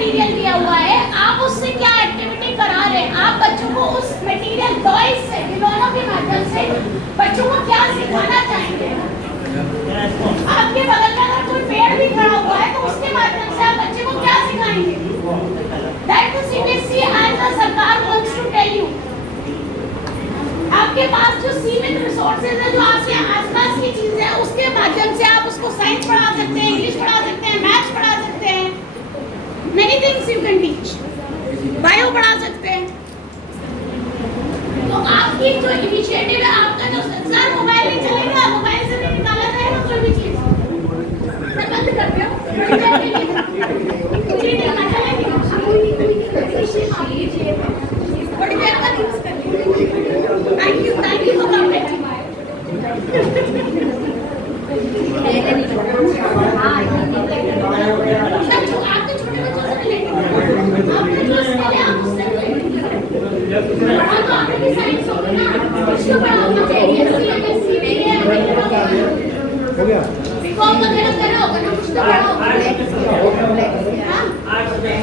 Material दिया हुआ है, आप उससे क्या एक्टिविटी करा रहे हैं? आप बच्चों को उस मटेरियल टॉयज से, खिलौनों के माध्यम से बच्चों को क्या सिखाना चाहेंगे? आपके बगल में अगर कोई पेड़ भी खड़ा हुआ है तो उसके माध्यम से आप बच्चे को क्या सिखाएंगे? That the CBSE and the सरकार wants to tell you. आपके पास जो सीमित रिसोर्सेज है, जो आपके आसपास की चीजें हैं, उसके माध्यम से आप उसको साइंस पढ़ा सकते हैं, इंग्लिश पढ़ा सकते हैं, मैथ्स पढ़ा सकते हैं, many things you can teach, bio पढ़ा सकते हैं। तो आपकी जो इनिशिएटिव है, आपका जो सर मोबाइल नहीं चलेगा, मोबाइल से भी निकाला जाएगा कोई भी चीज, बंद कर दो, थोड़ी देर में चलेगी, थोड़ी देर बाद यूज कर लीजिए। Thank you for coming. आपके छोटे बच्चों से रिलेटेड, आपके जो स्किल है आप उससे रिलेटेड करें। तो आपके भी साइंस होगी ना, इसको पढ़ाओगे जेडीएससी हो गया, बीकॉम वगैरह करा होगा ना, कुछ तो पढ़ा होगा।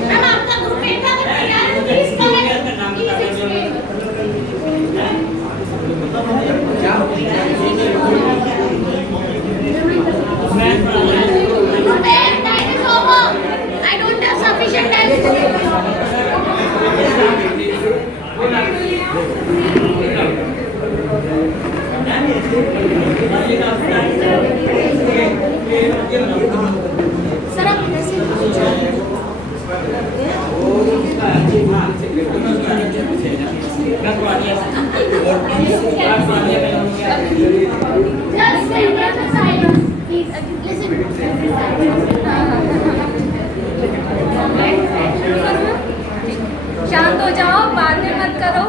मैम आपका ग्रुप एक का तैयार है, please comment, please explain. I don't have sufficient time. Sir आप इधर से शांत हो जाओ, बाद में मत करो।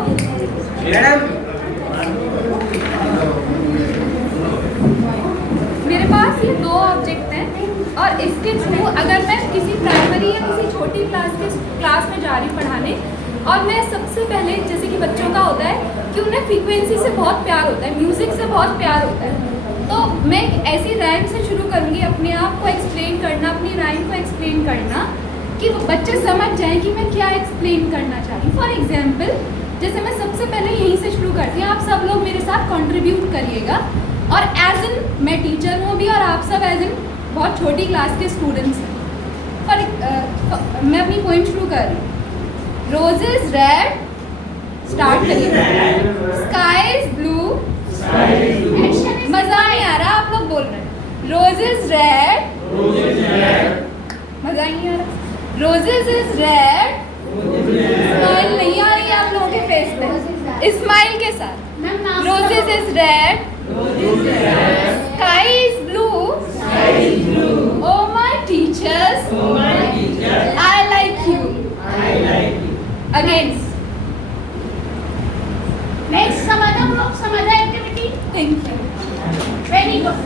मेरे पास ये 2 ऑब्जेक्ट हैं और इसके थ्रू अगर मैं किसी प्राइमरी या किसी छोटी क्लास में जा रही पढ़ाने, और मैं सबसे पहले, जैसे कि बच्चों का होता है कि उन्हें फ्रीक्वेंसी से बहुत प्यार होता है, म्यूज़िक से बहुत प्यार होता है, तो मैं ऐसी राइम से शुरू करूँगी अपने आप को एक्सप्लेन करना, अपनी राइम को एक्सप्लेन करना कि बच्चे समझ जाएं कि मैं क्या एक्सप्लेन करना चाह रही हूँ। फॉर एग्जाम्पल, जैसे मैं सबसे पहले यहीं से शुरू करती हूँ, आप सब लोग मेरे साथ कंट्रीब्यूट करिएगा, और एज इन मैं टीचर हूँ भी और आप सब एज इन बहुत छोटी क्लास के स्टूडेंट्स हैं। मैं अपनी पोइम शुरू कर रही हूँ। रोज इज रेड, स्टार्ट करिए। स्काई इज ब्लू, मजा नहीं आ रहा, आप लोग बोल रहे हैं। रोज इज रेड, मजा नहीं आ रहा। रोजेज इज रेड, स्माइल नहीं आ रही है आप लोगों के फेस पे, स्माइल के साथ। Roses is red, sky is blue, oh my teachers, I like you. Again next समाधा ग्रुप, समाधा activity. Thank you, very good.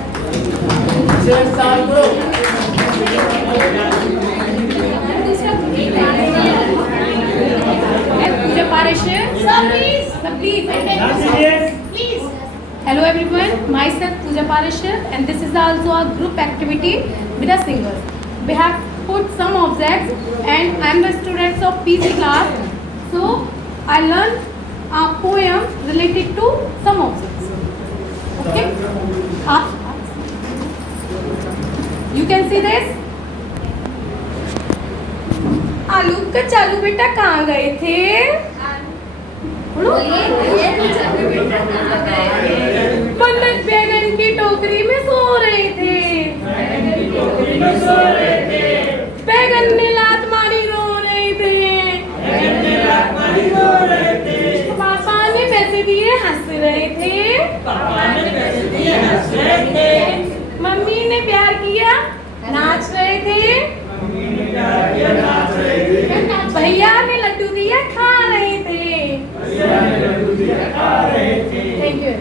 Pooja Parashar. Sir, please. Please. Hello everyone, myself Pooja Parashar, and this is also a group activity with the singers. We have put some objects and I am the students of PG class. So I learned a poem related to some objects. Okay? You can see this. आलू कचालू बेटा कहाँ गए थे? बंदर बैगन की टोकरी में सो रहे थे। बैगन ने लात मारी रो रहे थे। पापा ने पैसे दिए हंस रहे थे। मम्मी ने प्यार किया नाच रहे थे। भैया ने लड्डू दिया खा रहे थे। Thank you.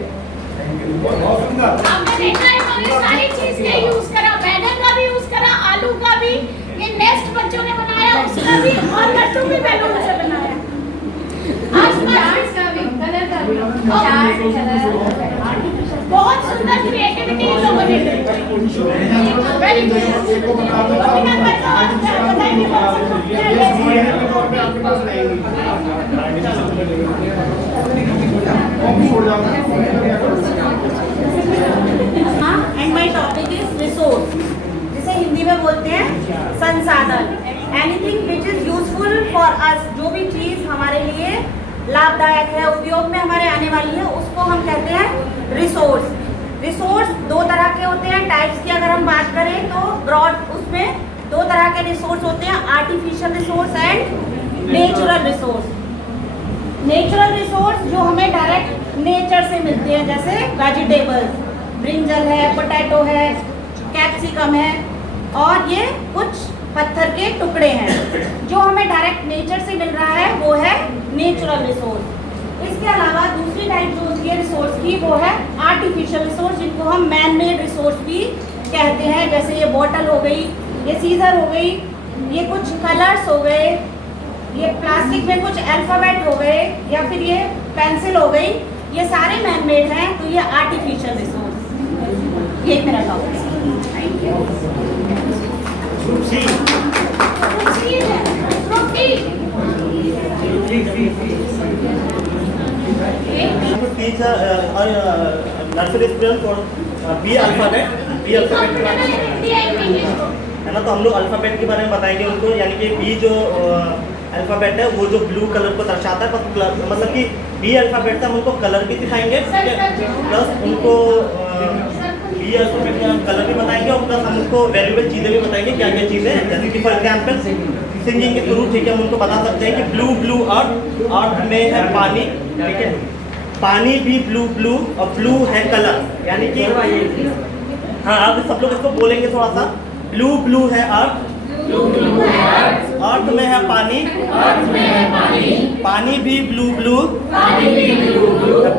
आपने देखा है तो ये सारी चीज का यूज करा, बैगन का भी यूज करा, आलू का भी, ये नेक्स्ट बच्चों ने बनाया उसका भी, और लड्डू भी बैलून से बनाया। आसपास का भी, कलर का भी, बहुत सुंदर क्रिएटिविटी इन लोगों ने। Very good. एक को बता दो and my topic is resource, जिसे हिंदी में बोलते हैं संसाधन। Anything which is useful for us, जो भी चीज़ हमारे लिए लाभदायक है, उपयोग में हमारे आने वाली है, उसको हम कहते हैं रिसोर्स। रिसोर्स दो तरह के होते हैं। टाइप्स की अगर हम बात करें तो ब्रॉड उसमें दो तरह के रिसोर्स होते हैं, artificial resource and natural resource. Natural resource जो हमें डायरेक्ट नेचर से मिलते हैं, जैसे वेजिटेबल्स, ब्रिंजल है, पोटैटो है, कैप्सिकम है, और ये कुछ पत्थर के टुकड़े हैं जो हमें डायरेक्ट नेचर से मिल रहा है, वो है नेचुरल रिसोर्स। इसके अलावा दूसरी टाइप जो होती है रिसोर्स की, वो है आर्टिफिशियल रिसोर्स, जिनको हम मैन मेड रिसोर्स भी कहते हैं। जैसे ये बॉटल हो गई, ये सीजर हो गई, ये कुछ कलर्स हो गए, ये प्लास्टिक में कुछ अल्फाबेट हो गए, या फिर ये पेंसिल हो गई, ये सारे मैन मेड हैं, तो ये आर्टिफिशियल रिसोर्स। ये मेरा टॉपिक है। Thank you. teach nursery students और बी अल्फाबेट के बारे में है ना। तो हम लोग अल्फाबेट के बारे में बताएंगे उनको, यानी कि बी जो अल्फाबेट है वो जो ब्लू कलर को दर्शाता है, मतलब कि बी अल्फाबेट से हम उनको कलर भी सिखाएंगे, प्लस उनको बी अल्फाबेट का कलर भी बताएंगे, और प्लस हम उनको वैल्यूबल चीज़ें भी बताएंगे, क्या क्या चीज़ें हैं। जैसे कि फॉर एग्जाम्पल सिंगिंग के थ्रू, ठीक है, हम उनको बता सकते हैं कि ब्लू ब्लू अर्थ में है पानी, ठीक है, पानी भी ब्लू ब्लू, और ब्लू है कलर, यानी कि हाँ अब सब लोग इसको बोलेंगे थोड़ा सा। ब्लू ब्लू है अर्थ, अर्थ में है पानी, पानी भी ब्लू ब्लू,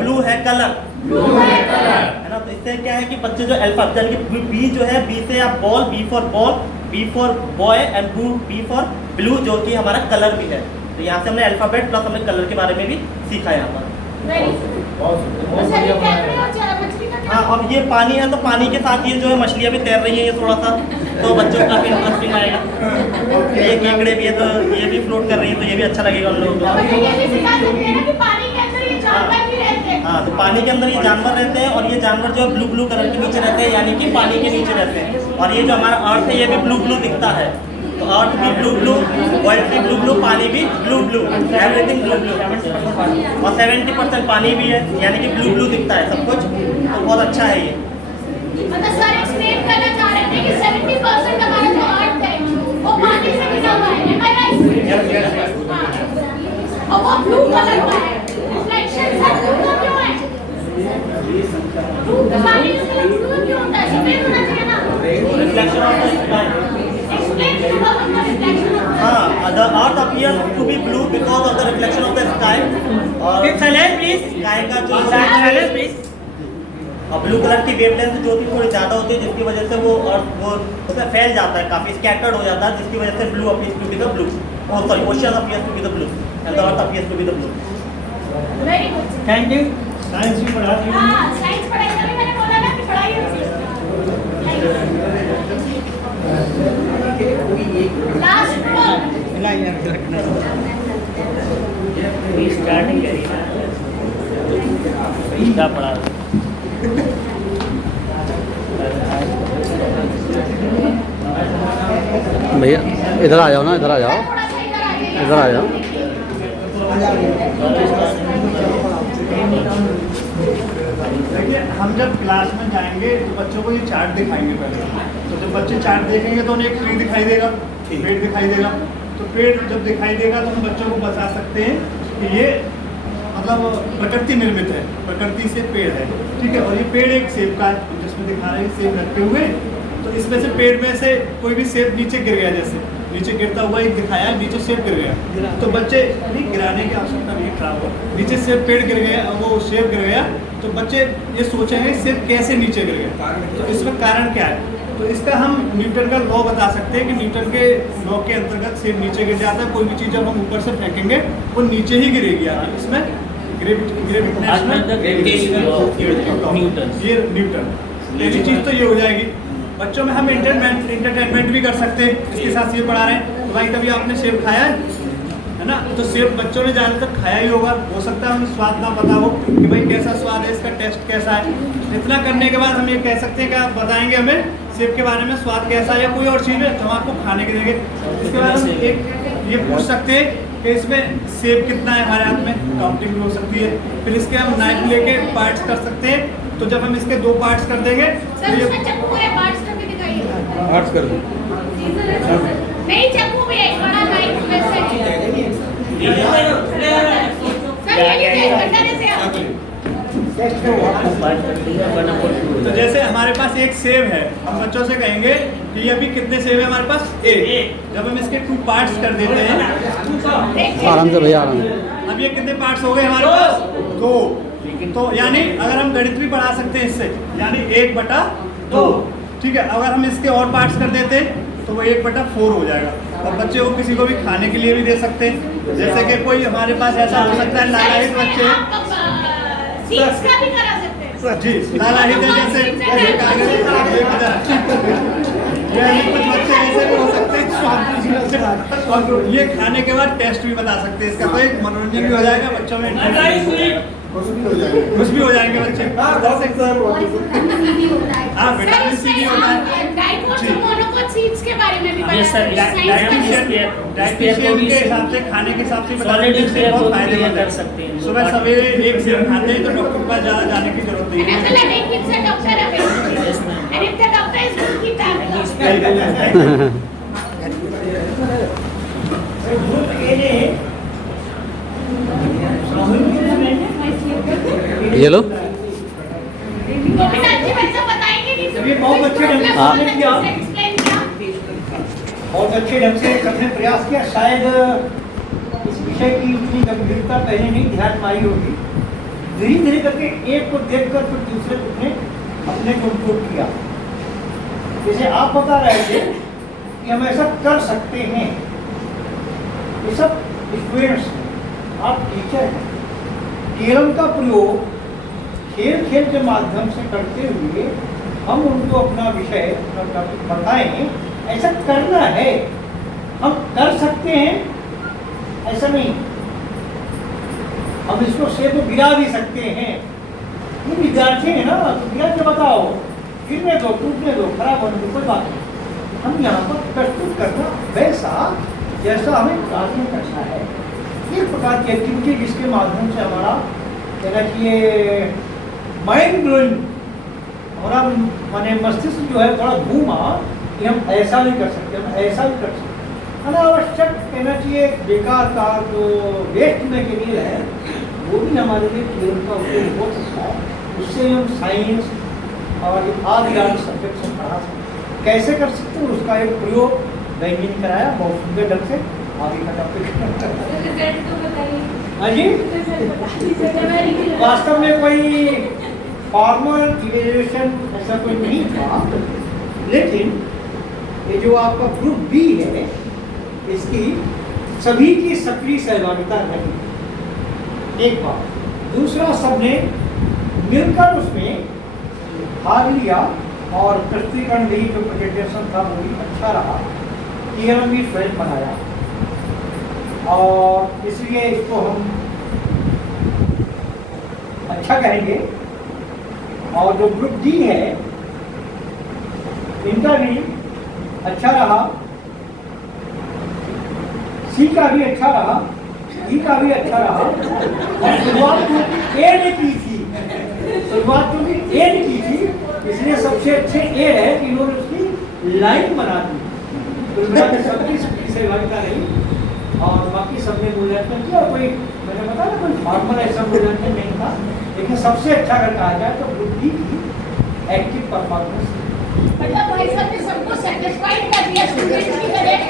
ब्लू है कलर, है ना। तो इससे क्या है कि बच्चे जो अल्फाबेट, यानी कि बी जो है, बी से आप ball, B for ball, B for boy, and B for blue, जो कि हमारा कलर भी है। तो यहाँ से हमने अल्फाबेट प्लस हमने कलर के बारे में भी सीखा यहाँ पर। हाँ, अब ये पानी है, तो पानी के साथ ये जो है मछलियाँ भी तैर रही हैं, ये थोड़ा सा, तो बच्चों को काफी इंटरेस्टिंग आएगा। ये केकड़े भी है, तो ये भी फ्लोट कर रही है, तो ये भी अच्छा लगेगा उन लोगों को। हाँ, तो पानी के अंदर ये जानवर रहते हैं, और ये जानवर जो है ब्लू ब्लू कलर के नीचे रहते हैं, यानी कि पानी के नीचे रहते हैं। और ये जो हमारा अर्थ है, ये भी ब्लू ब्लू दिखता है, तो अर्थ भी ब्लू ब्लू, वर्ल्ड भी ब्लू ब्लू, पानी भी blue blue, everything blue blue, और 70% पानी भी है, यानी कि ब्लू ब्लू दिखता है सब कुछ, तो बहुत अच्छा है ये। मतलब सर एक्सप्लेन करना चाह रहे थे कि 70% हमारा जो अर्थ है वो पानी से बना हुआ है, और वो ब्लू कलर का है। रिफ्लेक्शन सर ब्लू क्यों है? पानी का कलर ब्लू क्यों होता है? सफेद होना चाहिए ना। Reflection of the sky. Explain to the reflection of हाँ, the earth appears to be blue because of the reflection of the sky। और स्काई का जो ब्लू कलर की वेवलेंथ जो कि थोड़ी ज़्यादा होती है, जिसकी वजह से वो अर्थ वो उसमें फैल जाता है, काफ़ी स्कैटर्ड हो जाता है, जिसकी वजह से blue appears to be the blue, और sorry ocean appears to be the blue, and the earth appears to be the blue. Very good. Thank you. Science भी पढ़ा दी। हाँ, साइंस पढ़ाई तभी मैंने बोला ना कि पढ़ाई होती है। लास्ट वर्ड स्टार्टिंग करिए, क्या पढ़ा भैया इधर आ जाओ ना, इधर आ जाओ, थोड़ा सा इधर आ जाइए। इधर आ जाओ। देखिए, हम जब क्लास में जाएंगे तो बच्चों को ये चार्ट दिखाएंगे पहले। तो जब बच्चे चार्ट देखेंगे तो उन्हें एक ट्री दिखाई देगा, पेड़ दिखाई देगा। तो पेड़ जब दिखाई देगा तो हम बच्चों को बता सकते हैं कि ये मतलब प्रकृति निर्मित है, प्रकृति से पेड़ है, ठीक है। और ये पेड़ एक सेब का है, जिसमें दिखा रहे हैं सेब रखे हुए, तो इसमें से पेड़ में से कोई भी सेब नीचे गिर गया, जैसे नीचे गिरता हुआ एक दिखाया, नीचे सेब गिर गया, तो बच्चे नहीं, गिराने की आवश्यकता नहीं, खराब हो, नीचे सेब पेड़ गिर गया, वो सेब गिर गया, तो बच्चे ये सोचेंगे सेब कैसे नीचे गिर गया, तो इसमें कारण क्या है। तो इसका हम न्यूटन का लॉ बता सकते हैं कि न्यूटन के लॉ के अंतर्गत सेब नीचे गिर जाता है। कोई भी चीज़ जब हम ऊपर से फेंकेंगे वो नीचे ही गिरेगी, इसमें ग्रेविटेशनल ये न्यूटन, पहली चीज़ तो ये हो जाएगी। बच्चों में हम इंटरटेनमेंट भी कर सकते हैं, इसके साथ सेब पढ़ा रहे हैं। तो भाई कभी आपने सेब खाया है ना? तो सेब बच्चों ने ज़्यादातर खाया ही होगा, हो सकता है उन्हें स्वाद ना पता हो कि भाई कैसा स्वाद है, इसका टेस्ट कैसा है। इतना करने के बाद हम ये कह सकते हैं कि आप बताएंगे हमें सेब के बारे में, स्वाद कैसा है या कोई और चीज़ है तो हम आपको खाने के देंगे। इसके बाद हम एक ये पूछ सकते हैं कि इसमें सेब कितना है हमारे हाथ में, काउंटिंग भी हो सकती है। फिर इसके हम नाइफ लेके पार्ट्स कर सकते हैं। तो जब हम इसके 2 पार्ट्स कर देंगे तो सर ये उसमें चक्कू पूरे पार्ट्स करके दिखाइए। पार्ट्स कर दो। नहीं चक्कू भी है, बड़ा नाइफ वैसे है। सर ये लीजिए, बटने से आप तो जैसे हमारे पास एक सेब है, हम बच्चों से कहेंगे कि ये अभी कितने सेब है हमारे पास? एक। जब हम इसके 2 पार्ट्स कर देते हैं, आराम से भैया, आराम से। अब ये कितने पार्ट्स हो गए हमारे पास? 2। तो यानी अगर हम गणित भी पढ़ा सकते हैं इससे, यानी 1/2। ठीक है, अगर हम इसके और पार्ट्स कर देते तो वो 1/4 हो जाएगा। और बच्चे को किसी को भी खाने के लिए भी दे सकते हैं। जैसे कि कोई हमारे पास ऐसा हो सकता है लालायित बच्चे, सीड्स का भी करा सकते हैं। जी लालायित है, जैसे कुछ बच्चे ऐसे भी हो सकते हैं और ये खाने के बाद टेस्ट भी बता सकते हैं इसका, तो एक मनोरंजन भी हो जाएगा बच्चों में, खुश भी हो जाएंगे बच्चे। हाँ विटामिन सी भी होता है। मोनोकोट सीड्स के बारे में भी डाइटिशियन के हिसाब से, खाने के हिसाब से बता देते हैं, इससे बहुत फायदेमंद है। सुबह सवेरे एक सेब खाते हैं तो डॉक्टर के पास ज़्यादा जाने की जरूरत नहीं है। ये लो। ये बहुत अच्छे ढंग से आपने किया, बहुत अच्छे ढंग से करने प्रयास किया। शायद इस विषय की उतनी गंभीरता पहले नहीं ध्यान में आई होगी। धीरे धीरे करके एक को देखकर फिर दूसरे को अपने को इम्प्रूव किया। जैसे आप बता रहे थे कि हम ऐसा कर सकते हैं, ये सब स्टूडेंट्स, आप टीचर हैं, केरल का प्रयोग खेल खेल के माध्यम से करते हुए हम उनको अपना विषय, अपना टॉपिक बताएं। ऐसा करना है, हम कर सकते हैं, ऐसा नहीं। हम इसको सेब को गिरा भी सकते हैं। ये विद्यार्थी है ना, तो गिरा के बताओ, गिरने दो, टूटने दो, खराब होने दो, कोई बात नहीं। हम यहाँ पर प्रस्तुत करना वैसा जैसा हमें क्लास में करना है। एक प्रकार की एक्टिविटी जिसके माध्यम से हमारा कहना चाहिए माइंड ब्लोइंग, हमारा माने मस्तिष्क जो है थोड़ा घूमा कि हम ऐसा भी कर सकते हैं, हम ऐसा भी कर सकते हैं। अनावश्यक कहना चाहिए बेकार का जो वेस्ट मटेरियल है वो भी हमारे लिए केवल का उपयोग हो सकता है। उससे हम साइंस और आदि सब्जेक्ट से पढ़ा सकते हैं। कैसे कर सकते हैं उसका एक प्रयोग बैंकिंग ने कराया बहुत सुंदर ढंग से। आगे का टॉपिक हाँ जी, वास्तव में कोई फॉर्मल इवेल्युएशन ऐसा कोई नहीं था, लेकिन ये जो आपका ग्रुप बी है इसकी सभी की सक्रिय सहभागिता रही। एक बात, दूसरा सबने मिलकर उसमें भाग लिया और प्रस्तुतिकरण भी जो प्रेजेंटेशन था वो भी अच्छा रहा। केरल भी स्वयं बनाया और इसलिए इसको हम अच्छा कहेंगे। और जो ग्रुप डी है इनका भी अच्छा रहा, सी का भी अच्छा रहा, ई का भी अच्छा रहा। और शुरुआत तो ए ने की थी, शुरुआत तो ए ने की थी, इसलिए सबसे अच्छे ए है कि इन्होंने उसकी लाइन बना दी। तो सबकी सहभागिता रही और बाकी सबने मूल्यांकन किया। कोई मैंने बताया ना कोई फॉर्मल ऐसा मूल्यांकन नहीं था, लेकिन सबसे अच्छा अगर कहा जाए तो बुद्धि की एक्टिव परफॉर्मेंस। मतलब भाई साहब ने सबको सेटिस्फाइड कर दिया, स्टूडेंट्स की करेक्ट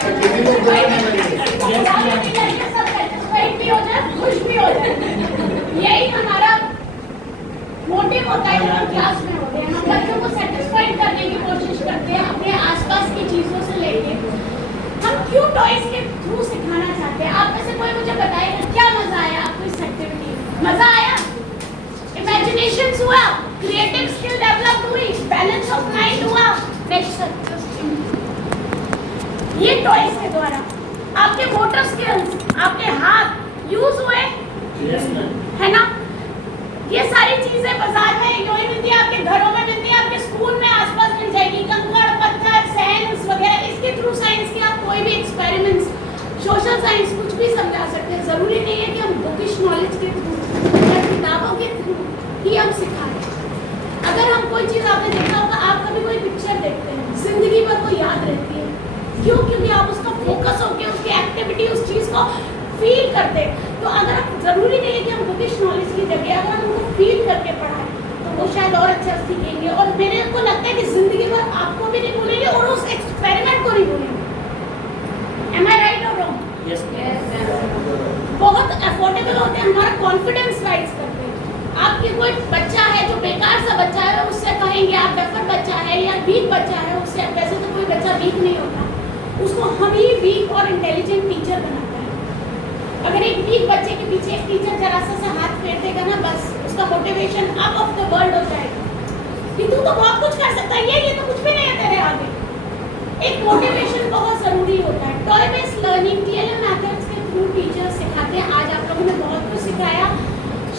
सब सेटिस्फाइड भी हो जाए, खुश भी हो जाए। यही हमारा मोटिव होता है जब हम क्लास में होते हैं। हम बच्चों को सेटिस्फाइड करने की कोशिश करते हैं अपने आसपास की चीज़ों से लेके। हम क्यों टॉयज के थ्रू सिखाना चाहते हैं? आप में से कोई मुझे बताएगा क्या मजा आया आपको इस एक्टिविटी? मजा आया, इमेजिनेशन हुआ, क्रिएटिव स्किल डेवलप हुई, बैलेंस ऑफ माइंड हुआ। नेक्स्ट टॉयज के द्वारा आपके मोटर स्किल्स, आपके हाथ यूज हुए, है ना? ये सारी चीजें बाजार में यूं ही मिलती है, आपके घरों में मिलती है, आपके स्कूल में आसपास मिल जाएगी, कंकड़ पत्थर साइंस वगैरह। इसके थ्रू साइंस के आप कोई भी एक्सपेरिमेंट्स, सोशल साइंस कुछ भी समझा सकते हैं। जरूरी नहीं है कि हम बुकिश नॉलेज के थ्रू या किताबों के थ्रू ही हम सिखाएं। अगर हम कोई चीज़, आपने देखा होगा, आप कभी कोई पिक्चर देखते हैं, जिंदगी भर वो याद रहती है। क्यों? क्योंकि आप उसका फोकस होकर उसकी एक्टिविटी, उस चीज़ को फील करते हैं। तो अगर आप, जरूरी नहीं है कि हम बुकिश नॉलेज की जगह अगर हम उनको फील करके पढ़ाएं तो वो शायद और अच्छा सीखेंगे। और मेरे को लगता है कि जिंदगी भर आपको भी नहीं भूलेंगे और उस एक्सपेरिमेंट को नहीं भूलेंगे। Am I right or wrong? Yes. बहुत अफोर्डेबल होते हैं, हमारा कॉन्फिडेंस राइज करते हैं। आपके कोई बच्चा है जो बेकार सा बच्चा है, उससे कहेंगे आप डफर बच्चा है या वीक बच्चा है, उससे वैसे तो कोई बच्चा वीक नहीं होता, उसको हम ही वीक और इंटेलिजेंट टीचर बनाते हैं। अगर एक वीक बच्चे के पीछे एक टीचर जरा सा हाथ फेर देगा ना, बस उसका motivation up of the world हो जाएगा कि तू तो बहुत कुछ कर सकता है, ये तो कुछ भी नहीं है तेरे आगे। एक मोटिवेशन बहुत ज़रूरी होता है। Toy based learning, TLM methods के थ्रू टीचर सिखाते हैं। आज आप लोगों ने बहुत कुछ सिखाया,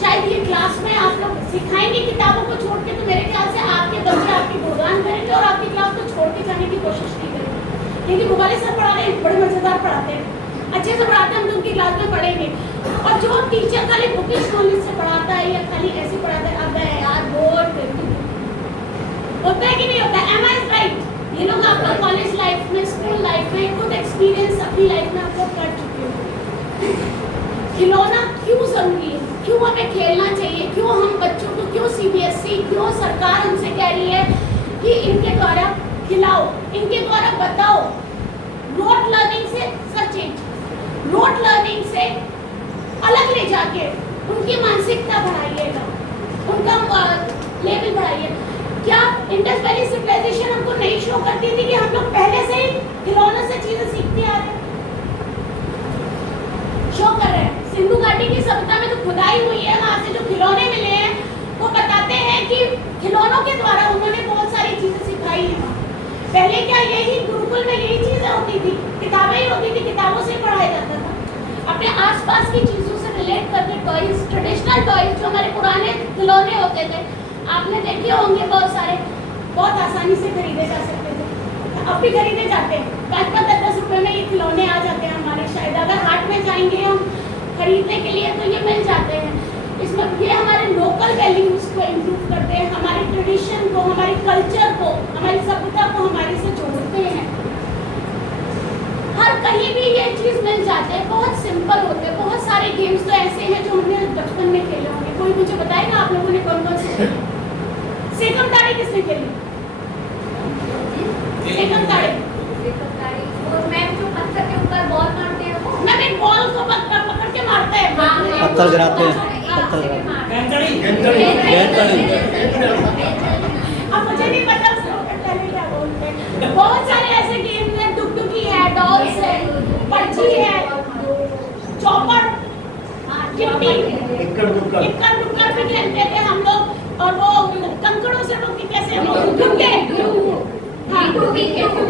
शायद ये क्लास में आप लोग सिखाएंगे किताबों को छोड़ के, तो मेरे ख्याल से आपके बच्चे आपकी गुणगान करेंगे और आपकी क्लास को छोड़ के जाने की कोशिश नहीं करेंगे। क्योंकि मोबाइल सर पढ़ा रहे हैं, बड़े मज़ेदार पढ़ाते हैं, अच्छे से पढ़ाते हैं, हम तो उनकी क्लास में पढ़ेंगे। और जो टीचर खाली बुकिश नॉलेज से पढ़ाता है या खाली ऐसे पढ़ाता है, अब यार बोर होता है कि नहीं होता है? Am I right? ये लोग आपका कॉलेज लाइफ में, स्कूल लाइफ में खुद एक्सपीरियंस अपनी लाइफ में आप लोग कर चुके हो। खिलौना क्यों ज़रूरी है, क्यों हमें खेलना चाहिए, क्यों हम बच्चों को, क्यों CBSE, क्यों सरकार हमसे कह रही है कि इनके द्वारा खिलाओ, इनके द्वारा बताओ। रोट लर्निंग से सर चेंज, रोट लर्निंग से अलग ले जाके उनकी मानसिकता बढ़ाइएगा, उनका लेवल बढ़ाइए। क्या इंडस वैली सिविलाइजेशन हमको नहीं शो करती थी कि हम लोग पहले से ही खिलौनों से चीजें सीखते आ रहे हैं? शो कर रहे हैं। सिंधु घाटी की सभ्यता में जो खुदाई हुई है, वहाँ से जो खिलौने मिले हैं, वो बताते हैं कि खिलौनों के द्वारा उन्होंने बहुत सारी चीजें सिखाई हैं। पहले क्या यही गुरुकुल में यही चीजें होती थी, किताबें ही होती थी, किताबों से पढ़ाया जाता था। अपने आसपास की चीजों से रिलेट करके टॉयज, ट्रेडिशनल टॉयज जो हमारे पुराने खिलौने होते थे, आपने देखे होंगे बहुत सारे, बहुत आसानी से खरीदे जा सकते थे, अब भी खरीदे जाते हैं। 5-5, 10-10 रुपये में ये खिलौने आ जाते हैं हमारे। शायद अगर हाट में जाएंगे हम खरीदने के लिए तो ये मिल जाते हैं। इसमें ये हमारे लोकल वैल्यूज को इम्प्रूव करते हैं, हमारे ट्रेडिशन को, हमारे कल्चर को, हमारी सभ्यता को हमारे से जोड़ते हैं। हर कहीं भी ये चीज़ मिल जाते हैं, बहुत सिंपल होते हैं। बहुत सारे गेम्स तो ऐसे हैं जो हमने बचपन में खेले होंगे। कोई मुझे बताएगा आप लोगों ने कौन कौन से खेले? सेकम ताड़ी किसने खेली? सेकम ताड़ी और मैम जो पत्थर के ऊपर बॉल मारते हैं वो, मैम एक बॉल को पकड़ के मारते हैं, पत्थर गिराते हैं, पत्थर अब मुझे नहीं पता पहले क्या बोलते हैं। बहुत सारे ऐसे गेम हैं, डुगडुगी है, डॉल्स है, पर्ची है, चौपड़, चिट्टी, इक्कड़ दुक्कड़ भी खेलते थे हम लोग। और वो कंकड़ों से लोग कैसे गुड्डे,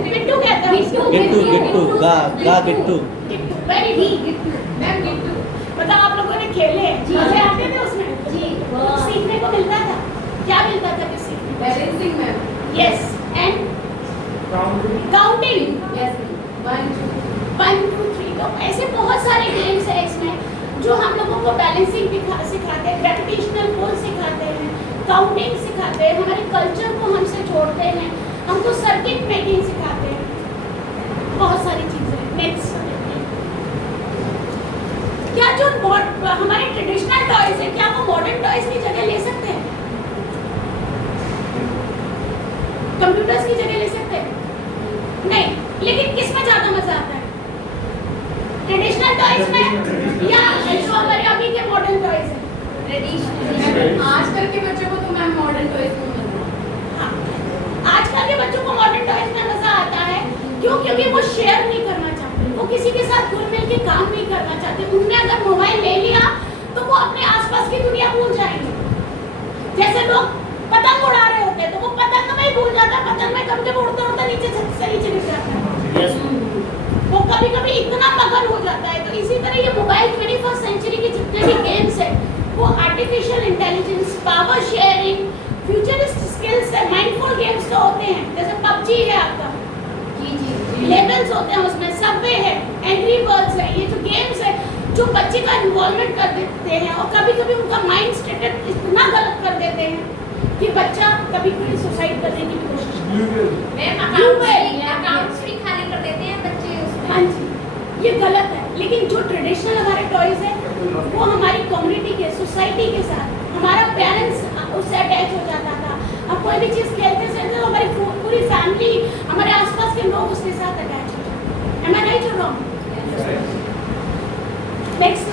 पिट्टू कहते हैं इसको, गिट्टू गा Gittu, very good ma'am, Gittu. मतलब आप लोगों ने खेले, मजे आते थे उसमें जी, सीखने को मिलता था। क्या मिलता था कि सीखने को? Balancing ma'am, yes, and counting, 1 2 3। तो ऐसे बहुत सारे गेम्स हैं इसमें जो हम लोगों को बैलेंसिंग सिखाते हैं, ग्रेविटेशनल फोर्स सिखाते हैं, काउंटिंग सिखाते हैं, हमारे कल्चर को हमसे जोड़ते हैं, हमको सर्किट मेकिंग सिखाते हैं, बहुत सारी चीज़ें। नेक्स्ट, क्या जो हमारे ट्रेडिशनल टॉयज है, क्या वो मॉडर्न टॉयज की जगह ले सकते हैं? कंप्यूटर्स की जगह ले सकते हैं? नहीं। लेकिन किस में ज़्यादा मजा आता है? ट्रेडिशनल टॉयज में या जो हमारे अभी के मॉडर्न टॉयज हैं? ट्रेडिशनल। आजकल के बच्चों को तो मैम मॉडर्न टॉयज में मजा आता है। आजकल के बच्चों को मॉडर्न टॉयज में मजा आता है। क्यों? क्योंकि वो शेयर नहीं करना चाहते, वो किसी के साथ घुल मिल के काम नहीं करना चाहते। उनने अगर मोबाइल ले लिया तो वो अपने आसपास की दुनिया भूल जाएंगे। जैसे लोग पतंग उड़ा रहे होते हैं तो वो पतंग में ही भूल जाता है, पतंग में कभी कभी उड़ता उड़ता नीचे छत से नीचे गिर जाता है। 21st सेंचुरी के जितने भी गेम्स है वो artificial intelligence, power sharing, futurist skills है, माइंडफुल गेम्स का होते हैं। जैसे पबजी है आपका, लेवल्स होते हैं उसमें, सबवे है, एंग्री बर्ड्स है। ये जो गेम्स है जो बच्चे का इन्वॉल्वमेंट कर देते हैं और कभी कभी उनका माइंड स्टेटस इतना गलत कर देते हैं कि बच्चा कभी कभी सुसाइड करने की भी कोशिश करता है। अकाउंट्स भी खाली कर देते हैं बच्चे उसमें। हाँ जी, ये गलत है। लेकिन जो ट्रेडिशनल हमारे टॉयज है वो हमारी कम्युनिटी के, सोसाइटी के साथ, हमारा पेरेंट्स उससे अटैच हो जाता था। हम कोई भी चीज़ खेलते थे तो हमारी पूरी फैमिली, हमारे आसपास के लोग उसके साथ अटैच हो जाते हैं। Am I right or wrong? Next,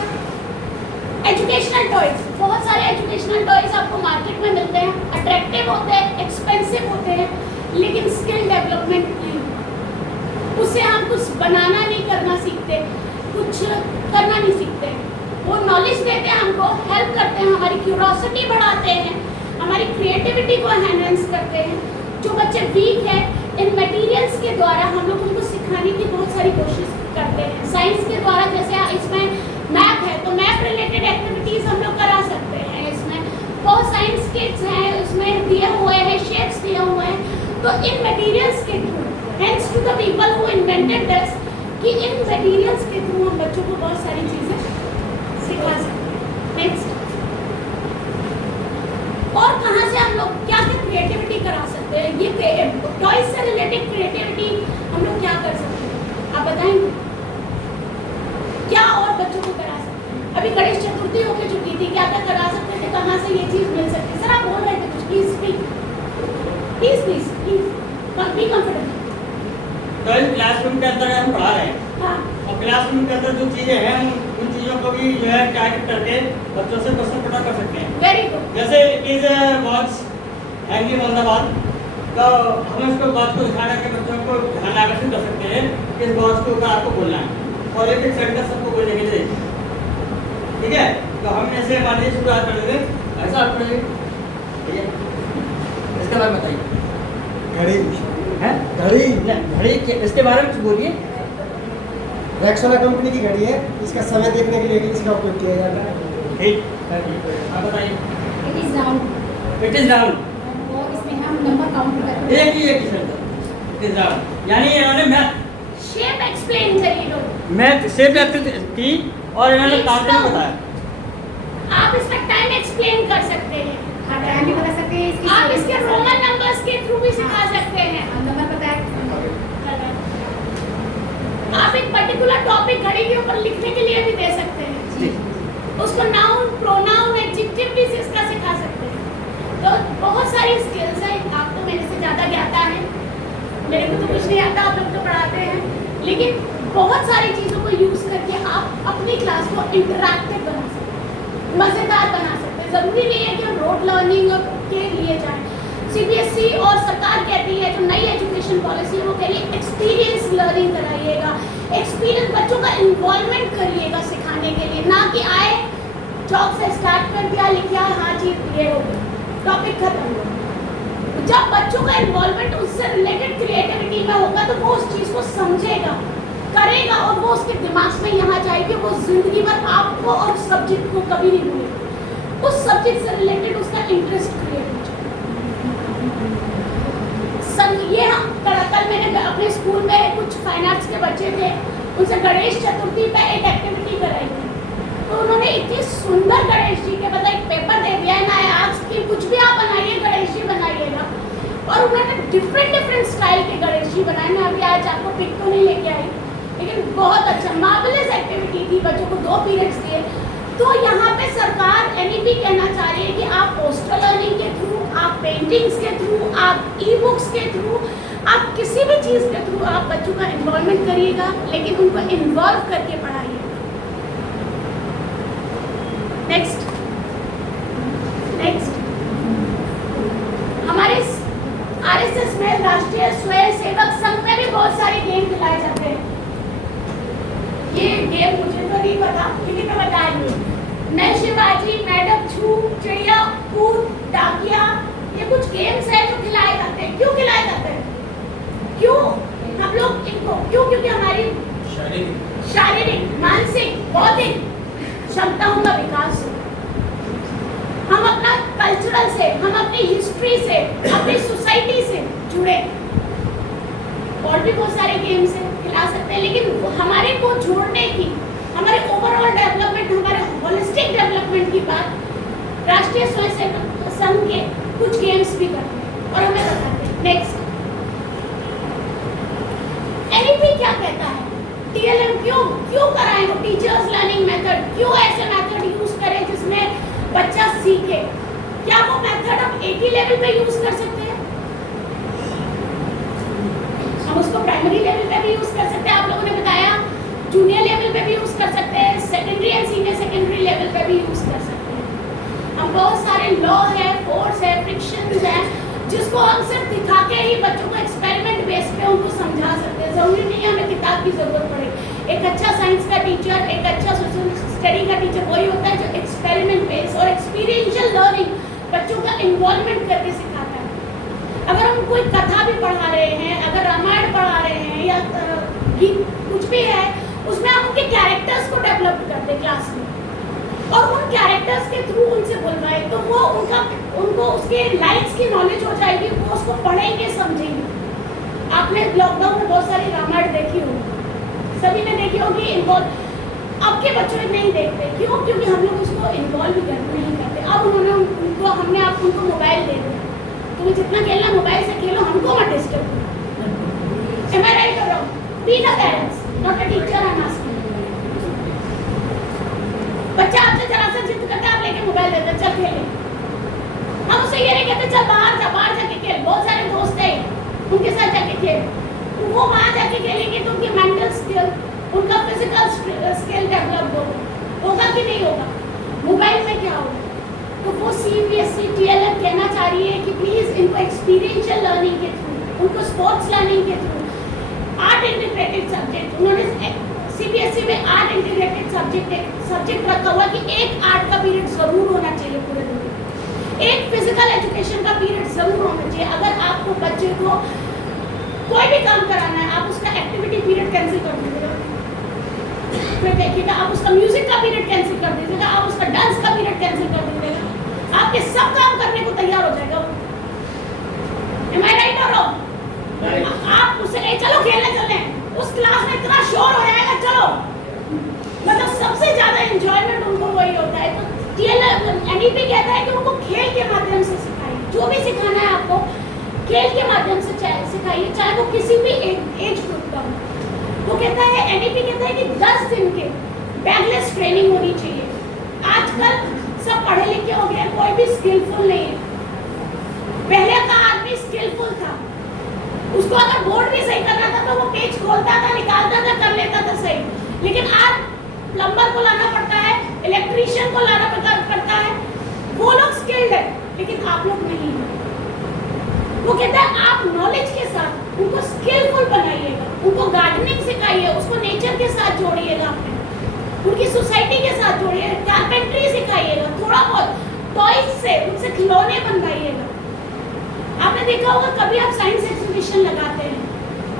educational toys. बहुत सारे एजुकेशनल टॉयज आपको मार्केट में मिलते हैं, अट्रैक्टिव होते हैं, एक्सपेंसिव होते हैं, लेकिन स्किल डेवलपमेंट नहीं होता। उससे हम कुछ बनाना नहीं करना सीखते, कुछ करना नहीं सीखते। वो नॉलेज देते हैं हमको, हेल्प करते हैं, हमारी क्यूरोसिटी बढ़ाते हैं, हमारी क्रिएटिविटी को एनहेंस करते हैं। जो बच्चे वीक है इन मटेरियल्स के द्वारा हम लोग उनको सिखाने की बहुत सारी कोशिश करते हैं। साइंस के द्वारा, जैसे इसमें मैप है तो मैप रिलेटेड एक्टिविटीज़ हम लोग करा सकते हैं। इसमें बहुत साइंस किट्स हैं, उसमें दिए हुए हैं, शेप्स दिए हुए हैं। तो इन मटेरियल्स के through, thanks to the people who invented this, कि इन मटेरियल्स के थ्रू हम बच्चों को बहुत सारी चीज़ें सिखा सकते हैं। नेक्स्ट, और कहाँ से हम लोग क्या क्या क्रिएटिविटी करा सकते हैं? ये टॉयज से रिलेटेड क्रिएटिविटी हम लोग क्या कर सकते हैं, आप बताएंगे? क्या और बच्चों को करा सकते हैं? अभी गणेश चतुर्थी होके चुकी थी, क्या क्या करा सकते थे, कहाँ से ये चीज़ मिल सकती है? सर आप बोल रहे थे कुछ, please speak, please please please be comfortable. तो इस क्लासरूम के अंदर हम पढ़ा रहे हैं, हाँ, और क्लासरूम के अंदर जो चीज़ें हैं उन चीज़ों को भी जो है टारगेट करके बच्चों से क्वेश्चन पता कर सकते हैं। Very good. जैसे is watch hanging on the wall, तो हम इसको वॉच को दिखा के बच्चों को ध्यान आकर्षित कर सकते हैं कि इस वॉच के ऊपर आपको बोलना है और एक एक सेंटेंस सबको बोलने के लिए। ठीक है, तो हम ऐसे मान लीजिए शुरुआत कर देते हैं, ऐसा आप करिए। ठीक है, इसके बारे में बताइए। घड़ी है घड़ी घड़ी इसके बारे में कुछ बोलिए। रेक्सोना कंपनी की घड़ी है, इसका समय देखने के लिए इसका उपयोग किया जाता है। ठीक, आप बताइए। It is round. It is round, वो इसमें हम नंबर काउंट करते हैं। एक ही शब्द, इट इज राउंड, यानी इन्होंने मैथ शेप एक्सप्लेन करिए लोग। शेप की और इन्होंने काउंटिंग बताया। आप इसमें टाइम एक्सप्लेन कर सकते हैं, हाँ, टाइम भी बता सकते हैं, आप इसके रोमन नंबर्स के थ्रू भी सिखा सकते हैं। नंबर पता है। आप एक पर्टिकुलर टॉपिक घड़ी के ऊपर लिखने के लिए भी दे सकते हैं, उसको नाउन, प्रोनाउन, एडजेक्टिव भी इसका सिखा सकते हैं। तो बहुत सारी स्किल्स हैं, आप तो मेरे से ज़्यादा ज्ञाता है, मेरे को तो कुछ नहीं आता, आप लोग तो पढ़ाते हैं, लेकिन बहुत सारी चीज़ों को यूज़ करके आप अपनी क्लास को इंटरैक्टिव बना सकते हैं, मज़ेदार बना सकते हैं। ज़रूरी नहीं है कि हम रोड लर्निंग के लिए जाएँ। CBSE और सरकार कहती है, जो नई एजुकेशन पॉलिसी है वो कह रही है एक्सपीरियंस लर्निंग कराइएगा, एक्सपीरियंस बच्चों का इन्वॉल्वमेंट करिएगा सिखाने के लिए, ना कि आए चौक से स्टार्ट कर दिया, लिख दिया, हाँ जी ये हो गया, टॉपिक खत्म हो गया। जब बच्चों का इन्वॉल्वमेंट उससे रिलेटेड क्रिएटिविटी में होगा तो वो उस चीज़ को समझेगा, करेगा, और वो उसके दिमाग में यहाँ जाएगी, वो जिंदगी भर आपको और सब्जेक्ट को कभी नहीं भूलेगा, उस सब्जेक्ट से रिलेटेड उसका इंटरेस्ट क्रिएट हो जाएगा। ये कल मैंने अपने स्कूल में कुछ फाइन आर्ट्स के बच्चे थे, उनसे गणेश चतुर्थी पे एक एक्टिविटी कराई थी, तो उन्होंने इतनी सुंदर गणेश जी के मतलब एक पेपर दे दिया है ना, आज की कुछ भी आप बनाइए, गणेश जी बनाइएगा, और उन्होंने डिफरेंट स्टाइल के गणेश जी बनाए। मैं अभी आज आपको पिक तो नहीं लेके आई, लेकिन बहुत अच्छा मार्वलस एक्टिविटी थी, बच्चों को 2 पीरियड्स दिए। तो यहाँ पे सरकार NEP कहना चाह रही है कि आप पोस्टर लर्निंग के थ्रू, आप पेंटिंग्स के थ्रू, आप ई-बुक्स के थ्रू, आप किसी भी चीज़ के थ्रू आप बच्चों का इन्वॉल्वमेंट करिएगा, लेकिन उनको इन्वॉल्व करके पढ़ाइए। नेक्स्ट हमारे RSS में राष्ट्रीय स्वयं सेवक संघ में भी बहुत सारे गेम खिलाए जाते हैं। ये गेम मुझे तो नहीं पता, लेकिन मैं बता रही हूँ। मैं शिवाजी, मैडम छू, चिड़िया कूद, डाकिया, ये कुछ गेम्स हैं जो खिलाए जाते हैं। क्यों खिलाए जाते हैं? क्यों हम लोग इनको क्योंकि हमारी शारीरिक, मानसिक, बौद्धिक हिस्ट्री से, अपनी सोसाइटी से जुड़े। और भी बहुत सारे गेम्स हैं, खिला सकते हैं, लेकिन हमारे को जोड़ने की, हमारे ओवरऑल डेवलपमेंट, हमारे होलिस्टिक डेवलपमेंट की बात राष्ट्रीय स्वयंसेवक संघ के कुछ गेम्स भी करते हैं और हमें बताते हैं। नेक्स्ट, एनईपी क्या कहता है? टीएलएम क्यों कराएं? वो टीचर्स लर्निंग मेथड, क्यों ऐसे मेथड यूज करें जिसमें बच्चा सीखे? क्या वो मेथड हम एक ही लेवल पे यूज कर सकते हैं? हम उसको प्राइमरी लेवल पे भी यूज कर सकते हैं, आप लोगों ने बताया, जूनियर लेवल पे भी यूज कर सकते हैं, secondary and senior secondary level पे भी यूज कर सकते हैं। हम बहुत सारे लॉ है, फोर्स है, फ्रिक्शंस है, जिसको हम सिर्फ दिखा के ही बच्चों को एक्सपेरिमेंट बेस पे उनको समझा सकते हैं। जरूरी नहीं है हमें किताब की जरूरत पड़े। एक अच्छा साइंस का टीचर, एक अच्छा सोशल स्टडी का टीचर वही होता है जो एक्सपेरिमेंट बेस और एक्सपीरियंशियल लर्निंग बच्चों का इन्वॉल्वमेंट करके सिखाता है। अगर हम कोई कथा भी पढ़ा रहे हैं, अगर रामायण पढ़ा रहे हैं या गीत कुछ भी है, उसमें हम उनके कैरेक्टर्स को डेवलप करते क्लास में और उन कैरेक्टर्स के थ्रू उनसे बुलवाए तो वो उनको उसके लाइन्स की नॉलेज हो जाएगी, वो उसको पढ़ेंगे, समझेंगे। आपने लॉकडाउन में बहुत सारी रामायण देखी होगी, सभी ने देखी होगी। इन्वॉल्व अब के बच्चे नहीं देखते, क्यों? क्योंकि हम लोग उसको इन्वॉल्व नहीं करते। अब हमने उनको मोबाइल दे दिया, तुम्हें जितना खेलना मोबाइल से खेलो, हमको मत डिस्टर्ब करो। Am I right or wrong? Be the parents, not a teacher and asking. बच्चा आपसे जरा सा जिद करता है, आप लेके मोबाइल देते, चल खेले। हम उसे ये नहीं कहते चल बाहर जाके खेल, बहुत सारे दोस्त हैं उनके साथ जाके खेल। वो वहाँ जाके खेलेंगे तो उनकी मेंटल स्किल, उनका फिजिकल स्किल डेवलप होगा कि नहीं होगा? मोबाइल में क्या होगा? तो वो CBSE TLM कहना चाह रही है कि प्लीज इनको एक्सपीरियंशियल लर्निंग के थ्रू, उनको स्पोर्ट्स लर्निंग के थ्रू, आर्ट इंटीग्रेटेड सब्जेक्ट, उन्होंने CBSE में आर्ट इंटीग्रेटेड सब्जेक्ट रखा हुआ कि एक आर्ट का पीरियड जरूर होना चाहिए पूरे दिन में, एक फिजिकल एजुकेशन का पीरियड जरूर होना चाहिए। अगर आपको बच्चे को कोई भी काम कराना है, आप उसका एक्टिविटी पीरियड कैंसिल कर दीजिएगा, फिर देखिएगा आप उसका म्यूजिक का पीरियड कैंसिल कर दीजिएगा, आप उसका डांस का पीरियड कैंसिल कर दीजिएगा, आपके सब काम करने को तैयार हो जाएगा। Am I right or wrong? आप उससे चलो खेलने चले, उस क्लास में इतना शोर हो जाएगा, चलो, मतलब सबसे ज्यादा एंजॉयमेंट उनको वही होता है। तो NEP कहता है कि उनको खेल के माध्यम से सिखाइए, जो भी सिखाना है आपको खेल के माध्यम से सिखाइए, चाहे वो किसी भी एज ग्रुप का हो। वो कहता है, NEP कहता है कि 10 दिन के बैगलेस ट्रेनिंग होनी चाहिए। आजकल सब पढ़े लिखे हो गए, कोई भी स्किलफुल नहीं है। पहले का आदमी स्किलफुल था, उसको अगर बोर्ड भी सही करना था तो वो पेज खोलता था, निकालता था, कर लेता था सही। लेकिन आज प्लम्बर को लाना पड़ता है, इलेक्ट्रीशियन को लाना पड़ता है, वो लोग स्किल्ड है, लेकिन आप लोग नहीं हैं। वो कहता है आप नॉलेज के साथ उनको स्किलफुल बनाइएगा, उनको गार्डनिंग सिखाइए, उसको नेचर के साथ जोड़िएगा, अपने उनकी सोसाइटी के साथ जोड़िए, कारपेंट्री सिखाइएगा, थोड़ा बहुत टॉयज से उनसे खिलौने बनवाइएगा। आपने देखा होगा कभी आप साइंस एग्जीबिशन लगाते हैं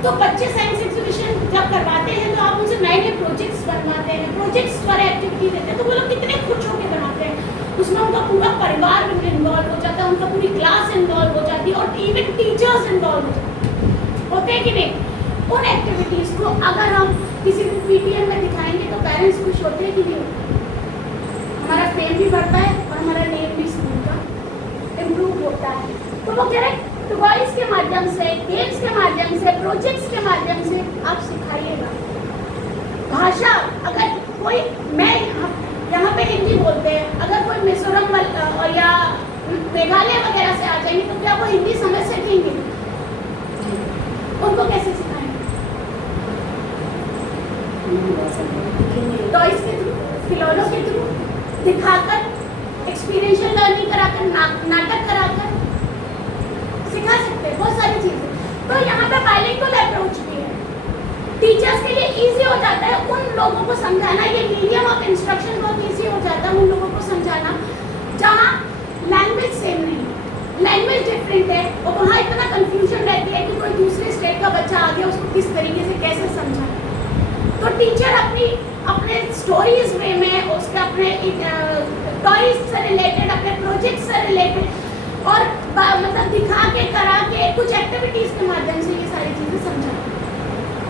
तो बच्चे साइंस एग्जीबिशन जब करवाते हैं तो आप उनसे नए प्रोजेक्ट्स बनवाते हैं, प्रोजेक्ट्स द्वारा एक्टिविटी देते हैं, तो वो लोग कितने खुश होकर बनाते हैं। उसमें उनका पूरा परिवार इन्वॉल्व हो जाता है, उनका पूरी क्लास इन्वॉल्व हो जाती है और इवन टीचर्स इन्वॉल्व हो जाते हैं, होते हैं कि नहीं? उन एक्टिविटीज़ को अगर हम किसी भी PTM में दिखाएंगे तो पेरेंट्स खुश होते हैं कि नहीं होते? हमारा फेम भी बढ़ता है और हमारा नेम भी स्कूल का इम्प्रूव होता है। तो वो कह रहे हैं टॉयज के माध्यम से, गेम्स के माध्यम से, प्रोजेक्ट्स के माध्यम से आप सिखाइएगा। भाषा, अगर कोई, मैं यहाँ पे हिंदी बोलते हैं, अगर कोई मिजोरम या मेघालय वगैरह से आ जाएंगे तो क्या वो हिंदी समझ सकेंगे? उनको कैसे सिखाएंगे? टॉयज के थ्रू, खिलौनों के थ्रू, दिखाकर, एक्सपीरियंशियल लर्निंग कराकर, नाटक कराकर सिखा सकते हैं बहुत सारी चीजें। तो यहाँ पे बाइलिंगुअल अप्रोच भी है, टीचर्स के लिए इजी हो जाता है उन लोगों को समझाना, ये मीडियम ऑफ इंस्ट्रक्शन बहुत इजी हो जाता है उन लोगों को समझाना जहाँ लैंग्वेज सेम नहीं है, लैंग्वेज डिफरेंट है और वहाँ इतना कंफ्यूजन रहती है कि कोई दूसरे स्टेट का बच्चा आ गया उसको किस तरीके से कैसे समझाए। तो टीचर अपने स्टोरीज वे में, उसके अपने टॉयज से रिलेटेड, अपने प्रोजेक्ट से रिलेटेड और मतलब दिखा के, करा के, कुछ एक्टिविटीज के माध्यम से ये सारी चीजें समझा।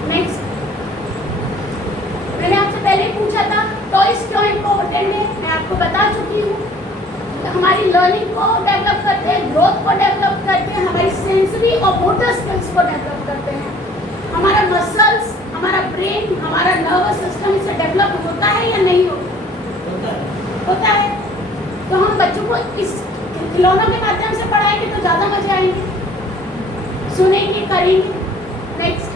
नेक्स्ट, मैंने आपसे पहले ही पूछा था टॉयज क्यों इम्पोर्टेंट है, मैं आपको बता चुकी हूँ। हमारी लर्निंग को डेवलप करते हैं, ग्रोथ को डेवलप करते हैं, हमारी सेंसरी और मोटर स्किल्स को डेवलप करते हैं। हमारा मसल्स, हमारा ब्रेन, हमारा नर्वस सिस्टम इससे डेवलप होता है या नहीं होता? होता है। तो हम बच्चों को इस खिलौनों के माध्यम से पढ़ाएंगे तो ज़्यादा मजे आएंगे, सुनेंगे, करेंगे। नेक्स्ट,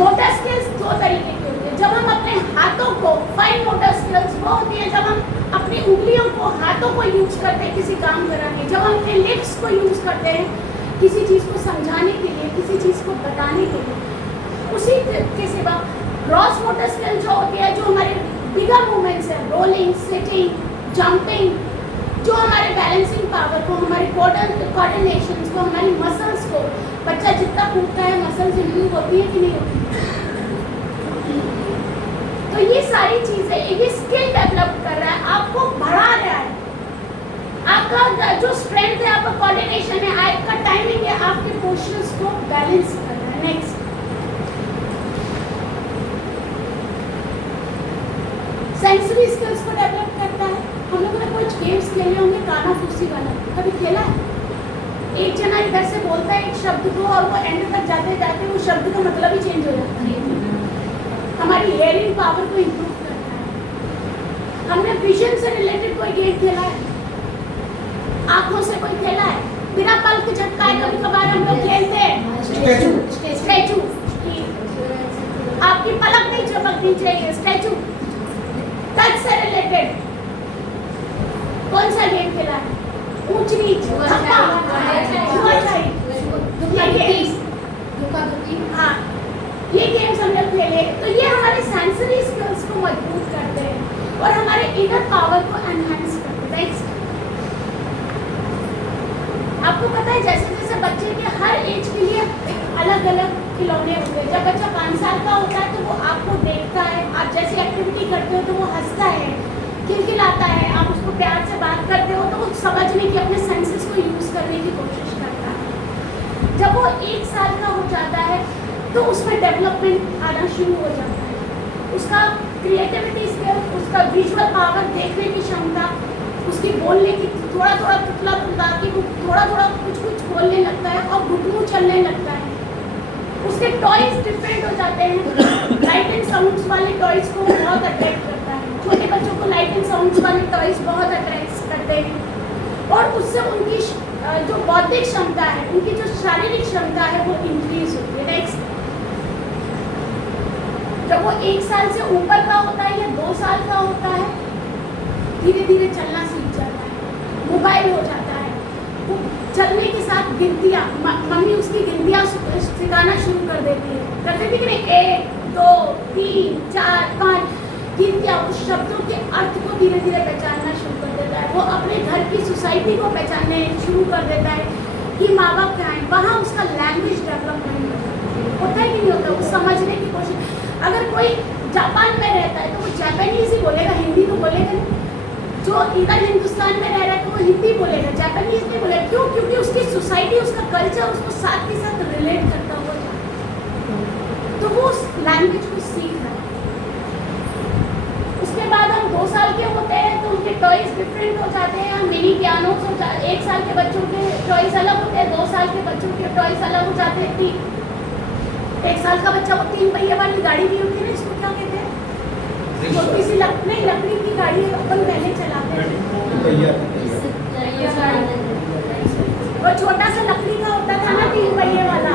मोटर स्किल्स दो तरीके की होती है। जब हम अपने हाथों को, फाइन मोटर स्किल्स वो होती है जब हम अपनी उंगलियों को, हाथों को यूज करते हैं किसी काम कराने, जब हम अपने लिप्स को यूज करते हैं किसी चीज़ को समझाने के लिए, किसी चीज़ को बताने के लिए। उसी के सिवा ग्रॉस मोटर स्किल जो होती है, जो हमारे बिगर मूवमेंट्स है, रोलिंग, सिटिंग, जंपिंग, जो हमारे बैलेंसिंग पावर को, हमारे कोऑर्डिनेशन को, हमारी मसल्स को, बच्चा जितना कूदता है मसल्स इम्प्रूव होती है कि नहीं होती? तो ये सारी चीजें, ये स्किल डेवलप कर रहा है, आपको बढ़ा रहा है। आपका जो स्ट्रेंथ है, आपका कोऑर्डिनेशन है, आपका टाइमिंग है, आपके पोस्चर्स को बैलेंस कर रहा है। नेक्स्ट, सेंसरी स्किल्स को डेवलप करता है। हम लोगों ने कुछ गेम्स खेले होंगे, काना फूसी वाला, कभी खेला है? एक जना इधर से बोलता है एक शब्द को और वो एंड तक जाते जाते वो शब्द का मतलब ही चेंज हो जाता है। हमारी हेयरिंग पावर को इम्प्रूव करता है। हमने विजन से रिलेटेड कोई गेम खेला है? आंखों से कोई खेला है? बिना पलक झपकाए कभी कभार हम लोग खेलते हैं स्टैचू। आपकी पलक नहीं झपकनी चाहिए। स्टैचू, टच से रिलेटेड कौन सा गेम खेला है? ऊंच नीच, हाँ, ये गेम्स हम लोग खेले। तो ये हमारे सेंसरी स्किल्स को मजबूत करते हैं और हमारे इनर पावर को एनहांस करते हैं। नेक्स्ट, आपको पता है जैसे जैसे बच्चे के हर एज के लिए अलग अलग खिलौने होते हैं। जब बच्चा 5 साल का होता है तो वो आपको देखता है, आप जैसी एक्टिविटी करते हो तो वो हंसता है, खिलखिलाता है, आप उसको प्यार से बात करते हो तो वो समझने की, अपने सेंसेस को यूज करने की कोशिश करता है। जब वो 1 साल का हो जाता है तो उसमें डेवलपमेंट आना शुरू हो जाता है। उसका क्रिएटिविटी स्किल, उसका विजुअल पावर, देखने की क्षमता, उसकी बोलने की, थोड़ा थोड़ा तुतला तुतला कि थोड़ा थोड़ा कुछ कुछ बोलने लगता है और घुटनू चलने लगता है। उसके टॉयज डिफरेंट हो जाते हैं। लाइट एंड साउंड्स वाले टॉयज को बहुत अट्रैक्ट करता है। छोटे बच्चों को लाइट एंड साउंड्स वाले टॉयज बहुत अट्रैक्ट करते हैं और उससे उनकी जो बौद्धिक क्षमता है, उनकी जो शारीरिक क्षमता है वो इंक्रीज होती है। नेक्स्ट, जब वो 1 साल से ऊपर का होता है या 2 साल का होता है, धीरे धीरे चलना सीख जाता है, मोबाइल हो जाता है। वो चलने के साथ गिनतियाँ, मम्मी उसकी गिनतियाँ सिखाना शुरू कर देती है। करते थे कि नहीं, 1 2 3 4 5 गिनतियाँ, उस शब्दों के अर्थ को धीरे धीरे पहचानना शुरू कर देता है। वो अपने घर की सोसाइटी को पहचानने शुरू कर देता है कि माँ बाप क्या है। वहाँ उसका लैंग्वेज डेवलपमेंट होता है कि नहीं होता, वो समझने की कोशिश। अगर कोई जापान में रहता है तो वो जापानीज ही बोलेगा, हिंदी तो बोलेगा नहीं। जो इधर हिंदुस्तान में रह रहा है तो वो हिंदी बोलेगा, जापानीज नहीं बोलेगा। क्यों? क्योंकि उसकी सोसाइटी, उसका कल्चर उसको साथ के साथ रिलेट करता हुआ जाता है, तो वो उस लैंग्वेज को सीख रहा है। उसके बाद हम 2 साल के होते हैं तो उनके टॉयज डिफरेंट हो जाते हैं। मिनी पियानोस हो जाते हैं। 1 साल के बच्चों के टॉयज अलग होते हैं, 2 साल के बच्चों के टॉयज अलग हो जाते हैं। 1 साल का बच्चा, वो 3 पहिए वाली गाड़ी भी होती है ना, इसको क्या कहते हैं? छोटी सी लकड़ी की गाड़ी अपन पहले चलाते हैं, वो छोटा सा लकड़ी का होता था ना, 3 पहिए वाला।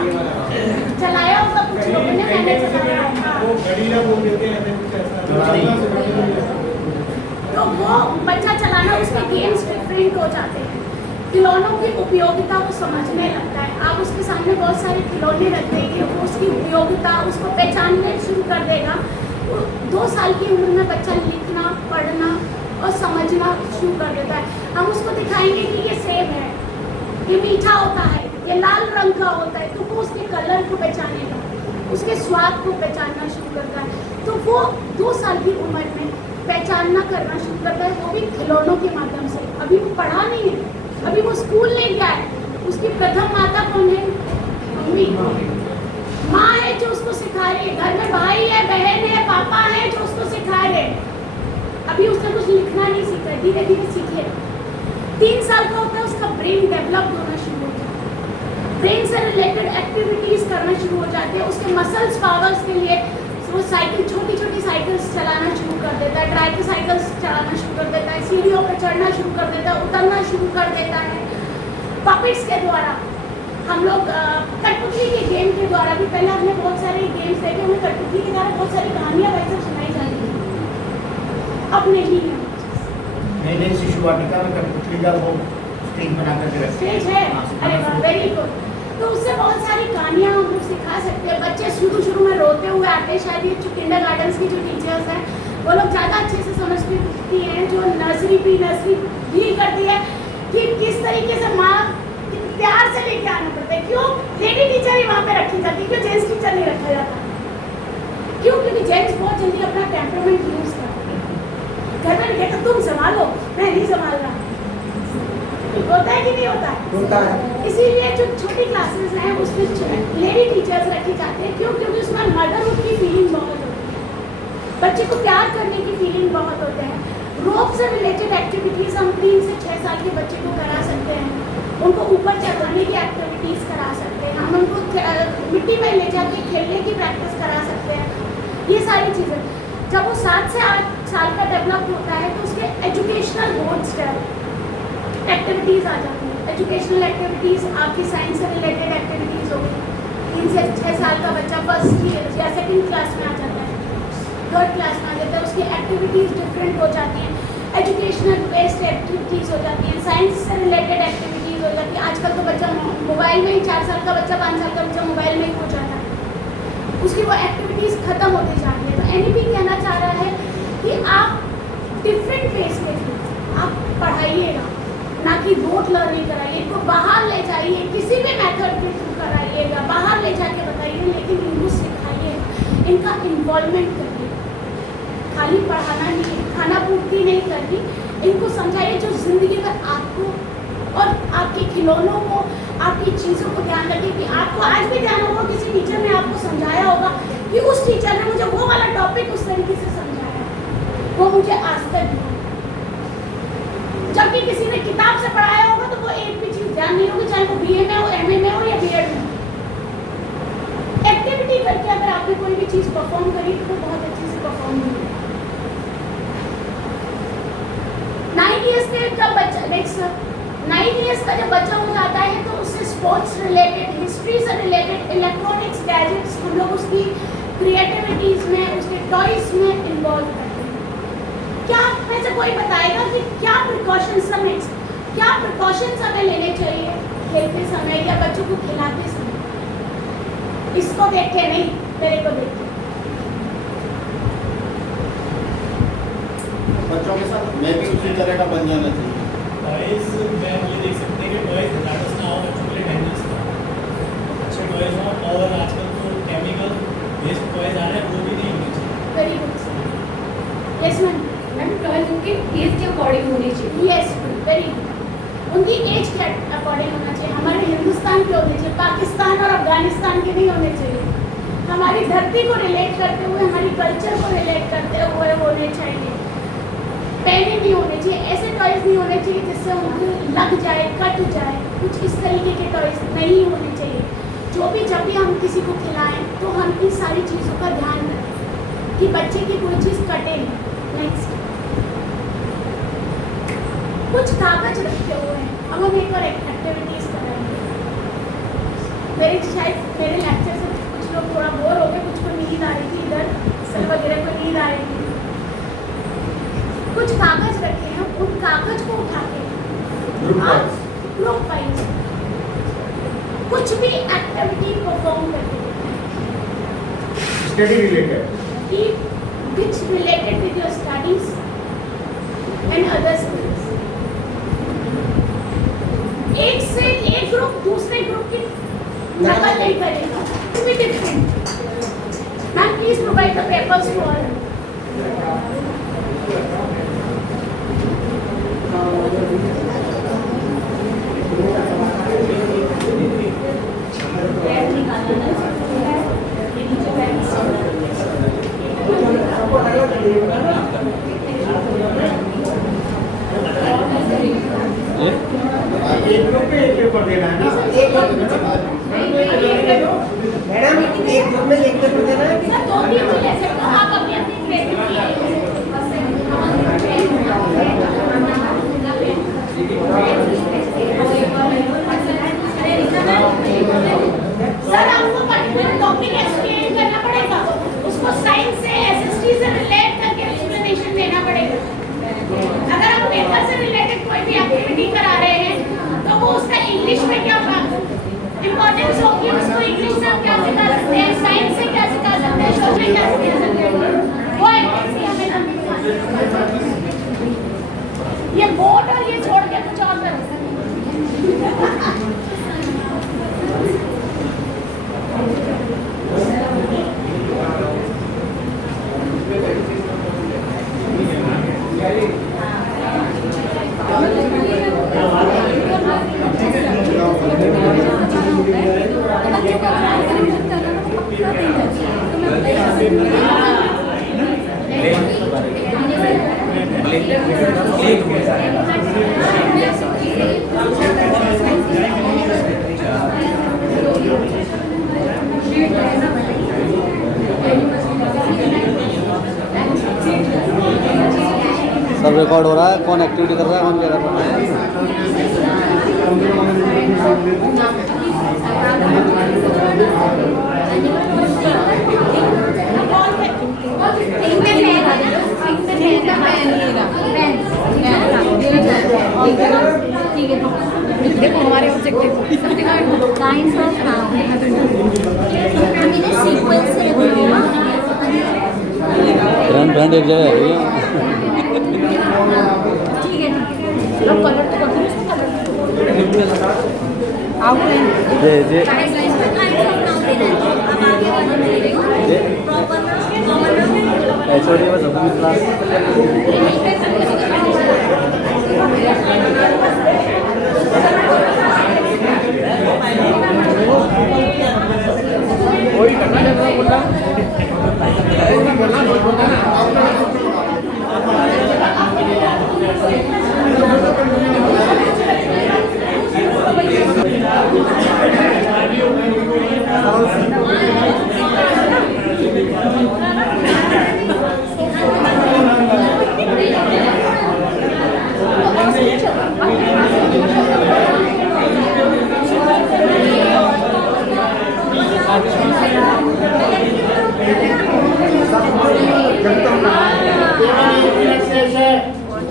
चलाया होगा कुछ लोगों ने, मैंने चलाया होगा। तो वो बच्चा चलाना, उसके गेम्स डिफरेंट हो जाते हैं। खिलौनों की उपयोगिता वो समझने लगता है। आप उसके सामने बहुत सारे खिलौने रख देंगे, वो उसकी उपयोगिता उसको पहचानने शुरू कर देगा। 2 साल की उम्र में बच्चा लिखना, पढ़ना और समझना शुरू कर देता है। हम उसको दिखाएंगे कि ये सेब है, ये मीठा होता है, ये लाल रंग का होता है, तो वो उसके कलर को पहचानेगा, उसके स्वाद को पहचानना शुरू करता है। तो वो 2 साल की उम्र में पहचानना करना शुरू करता है, वो भी खिलौनों के माध्यम से। अभी वो पढ़ा नहीं है, अभी वो स्कूल नहीं गया है, उसकी प्रथम माता कौन है? मम्मी। माँ है जो उसको सिखा रही है, घर में भाई है, बहन है, पापा है जो उसको सिखा रहे हैं। अभी उसने कुछ लिखना नहीं सीखा, धीरे धीरे सीखे। 3 साल का होता है उसका ब्रेन डेवलप होना शुरू हो जाता है, ब्रेन से रिलेटेड एक्टिविटीज करना शुरू हो जाती है। उसके मसल्स पावर्स के लिए वो साइकिल, छोटी छोटी साइकिल्स चलाना शुरू कर देता है, ट्राइसाइकिल्स चलाना शुरू कर देता है, सीढ़ियों पर चढ़ना शुरू कर देता है, उतरना शुरू कर देता है। पपेट्स के द्वारा हम लोग कठपुतली के गेम के द्वारा भी, पहले हमने बहुत सारे गेम्स देखे, हमें कठपुतली के द्वारा बहुत सारी कहानियाँ वैसे सुनाई जाती थी, अब नहीं है। नहीं, शिशु वाटिका में कठपुतली का वो स्टेज बना करके स्टेज है, अरे वेरी गुड। तो उससे बहुत सारी कहानियाँ हम लोग सिखा सकते हैं। बच्चे शुरू में रोते हुए आते हैं, शायद ये जो किंडरगार्टन्स की जो टीचर्स हैं वो लोग ज़्यादा अच्छे से समझती हैं, जो नर्सरी प्री नर्सरी डील करती है कि किस तरीके से माँ प्यार से लेके आना पड़ता है। क्यों लेडी टीचर ही वहाँ पे रखी जाती है, क्यों जेंट्स टीचर नहीं रखा जाता? क्यों? क्योंकि जेंट्स बहुत जल्दी अपना टेम्परामेंट यूज करते हैं। घर में कहते तुम संभालो, मैं नहीं संभाल रहा, होता है कि नहीं होता है? होता है। इसीलिए जो छोटी क्लासेस हैं उसमें लेडी टीचर्स रखी जाती हैं। क्यों? क्योंकि उसमें मदरहुड की फीलिंग बहुत होती है, बच्चे को प्यार करने की फीलिंग बहुत होते हैं। रोप से रिलेटेड एक्टिविटीज़ हम 3 से 6 साल के बच्चे को करा सकते हैं, उनको ऊपर चढ़ाने की एक्टिविटीज़ करा सकते हैं, हम उनको मिट्टी में ले जाके खेलने की प्रैक्टिस करा सकते हैं। ये सारी चीज़ें जब वो 7 से 8 साल का डेवलप होता है तो उसके एजुकेशनल गोल्स एक्टिविटीज़ आ जाती हैं। एजुकेशनल एक्टिविटीज़ आपकी साइंस से रिलेटेड एक्टिविटीज़ हो गई। 3 से 6 साल का बच्चा फर्स्ट या सेकंड क्लास में आ जाता है, थर्ड क्लास में आ जाता है, उसकी एक्टिविटीज़ डिफरेंट हो जाती हैं, एजुकेशनल बेस्ड एक्टिविटीज़ हो जाती हैं, साइंस से रिलेटेड एक्टिविटीज़ हो जाती है। आजकल तो बच्चा मोबाइल में ही, 4 साल का बच्चा 5 साल का बच्चा मोबाइल में ही हो जाता है, उसकी वो एक्टिविटीज़ ख़त्म होती जा रही है। तो NEP कहना चाह रहा है कि आप डिफरेंट फेस के थ्रू आप पढ़ाइएगा, ना कि रोट लर्निंग कराइए, इनको बाहर ले जाइए, किसी भी मेथड के थ्रू कराइएगा, बाहर ले जाके बताइए, लेकिन इनको सिखाइए, इनका इन्वॉल्वमेंट करिए। खाली पढ़ाना नहीं, खाना पूर्ति नहीं करनी, इनको समझाइए जो ज़िंदगी में आपको और आपके खिलौनों को, आपकी चीज़ों को ध्यान रखिए। कि आपको आज भी ध्यान होगा किसी टीचर ने आपको समझाया होगा कि उस टीचर ने मुझे वो वाला टॉपिक उस तरीके से समझाया, वो मुझे आज तक नहीं। जबकि किसी ने किताब से पढ़ाया होगा तो वो एक भी चीज़ ध्यान नहीं होगी, चाहे वो BA में हो, MA में हो या B.Ed में। एक्टिविटी करके अगर आपने कोई भी चीज़ परफॉर्म करी तो वो बहुत अच्छे से परफॉर्म होगी। 9 इयर्स के जब बच्चा 9 इयर्स का जब बच्चा हो जाता है तो उससे स्पोर्ट्स रिलेटेड, हिस्ट्री से रिलेटेड, इलेक्ट्रॉनिक्स, गैजेट्स, हम लोग उसकी क्रिएटिविटीज़ में, उसके टॉयज में इन्वॉल्व करते हैं। क्या में से कोई बताएगा कि क्या प्रिकॉशंस हमें लेने चाहिए खेलते समय या बच्चों को खिलाते समय? इसको देख के नहीं, मेरे को देख के। बच्चों के साथ मैं भी उसी तरह का बन जाना चाहिए। टॉयज में हम ये देख सकते हैं कि टॉयज ज़्यादा ना हो, बच्चों के लिए डेंजरस ना हो, अच्छे टॉयज हों, और आजकल तो केमिकल बेस्ड टॉयज आ रहे हैं वो भी नहीं होने चाहिए। Very good. Yes ma'am, toys उनके एज के अकॉर्डिंग होनी चाहिए। Yes, very good. उनकी एज के अकॉर्डिंग होना चाहिए। हमारे हिंदुस्तान के होने चाहिए, पाकिस्तान और अफगानिस्तान के नहीं होने चाहिए। हमारी धरती को रिलेट करते हुए, हमारी कल्चर को रिलेट करते हुए होने चाहिए। पहने नहीं होने चाहिए, ऐसे टॉयज नहीं होने चाहिए जिससे उनको लग जाए, कट जाए, कुछ इस तरीके के टॉयज नहीं होने चाहिए। जो भी जब भी हम किसी को खिलाएं तो हम इन सारी चीज़ों का ध्यान रखें कि बच्चे की कोई चीज़ कटे नहीं। नेक्स्ट, कुछ कागज रखे हुए हैं, अब हम एक और एक्टिविटीज़ कराएंगे। मेरे लेक्चर से कुछ लोग थोड़ा बोर हो गए, कुछ को नींद आ रही थी, इधर सर वगैरह को नींद आ रही थी। कुछ कागज रखे हैं, उन कागज को उठा के आप ग्रुप वाइज कुछ भी एक्टिविटी परफॉर्म करके study related, which related with your studies and other skills. एक ग्रुप दूसरे ग्रुप की नकल नहीं करेगा, it will be different. Ma'am, please provide the papers to all. एक ग्रुप पे एक पेपर देना है ना। मैडम एक ग्रुप में एक पेपर देना है। सर 2-3 भी ले सकते हो आप अपनी अपनी क्रिएटिविटी सर आपको पर्टिकुलर टॉपिक एक्सप्लेन करना पड़ेगा, उसको साइंस से एसएसटी से रिलेट करके एक्सप्लेनेशन देना पड़ेगा। अगर आप पेपर से रिलेटेड कोई भी एक्टिविटी करा रहे हैं तो वो उसका इंग्लिश में क्या इम्पोर्टेंस होगी, उसको इंग्लिश में हम क्या सिखा सकते हैं, साइंस से क्या सिखा सकते हैं, शोध में क्या सिखा सकते हैं, वो एक्टिविटी हमें करनी है। ये बोर्ड और ये छोड़ के कुछ और कर सब रिकॉर्ड हो रहा है, कौन एक्टिविटी कर रहा है, कौन क्या कर रहा देखो हमारे ऑब्जेक्टिव काइंड्स ऑफ सीक्वेंस से ब्रांड एक जगह है ये। ठीक है अब कलर तो करते हैं outline J kinds of noun देना है। अब आगे वाला मिलेगा प्रॉपर नाउन एचओडी में सब क्लास कोई करना है बोलना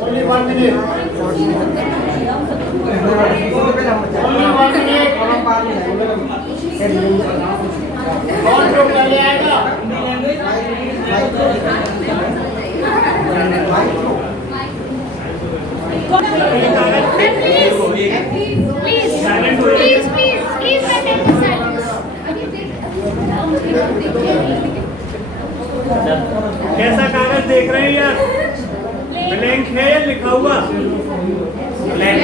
Only 1 minute. Only 1 minute. कौन लोग पहले आएगा? कैसा कागज देख रहे हैं यार? ब्लैंक है या लिखा हुआ? ब्लैंक।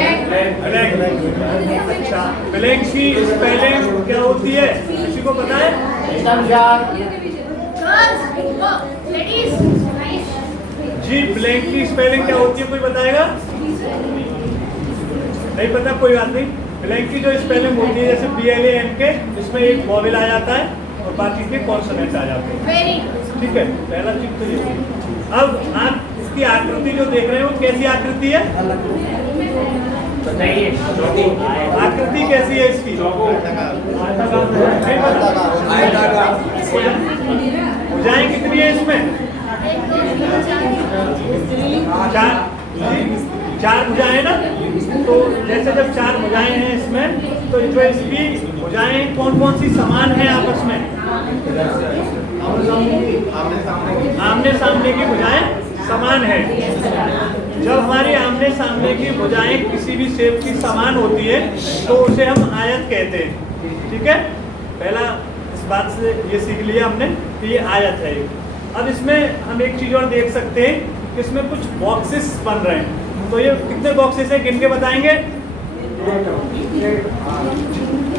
अच्छा, ब्लैंक की स्पेलिंग क्या होती है, किसी को पता है? जी, ब्लैंक की स्पेलिंग क्या होती है, कोई बताएगा? नहीं पता, कोई बात नहीं। ब्लैंक की जो स्पेलिंग होती है, जैसे BLANK, इसमें एक वॉवेल आ जाता है और बाकी के कॉन्सोनेंट आ जाते हैं। ठीक है, पहला चीज तो ये। अब आप इसकी आकृति जो देख रहे हो, कैसी आकृति है? आकृति कैसी है इसकी? भुजाएं कितनी है इसमें? 4 भुजाएं ना। तो जैसे जब 4 भुजाएं हैं इसमें, तो जो इसकी भुजाएं कौन कौन सी समान है आपस में? आमने सामने की भुजाएं समान है। जब हमारी आमने सामने की भुजाएं किसी भी शेप की समान होती है तो उसे हम आयत कहते हैं। ठीक है, पहला इस बात से ये सीख लिया हमने कि ये आयत है। अब इसमें हम एक चीज और देख सकते हैं कि इसमें कुछ बॉक्सेस बन रहे हैं। तो ये कितने बॉक्सेस हैं, गिन के बताएंगे?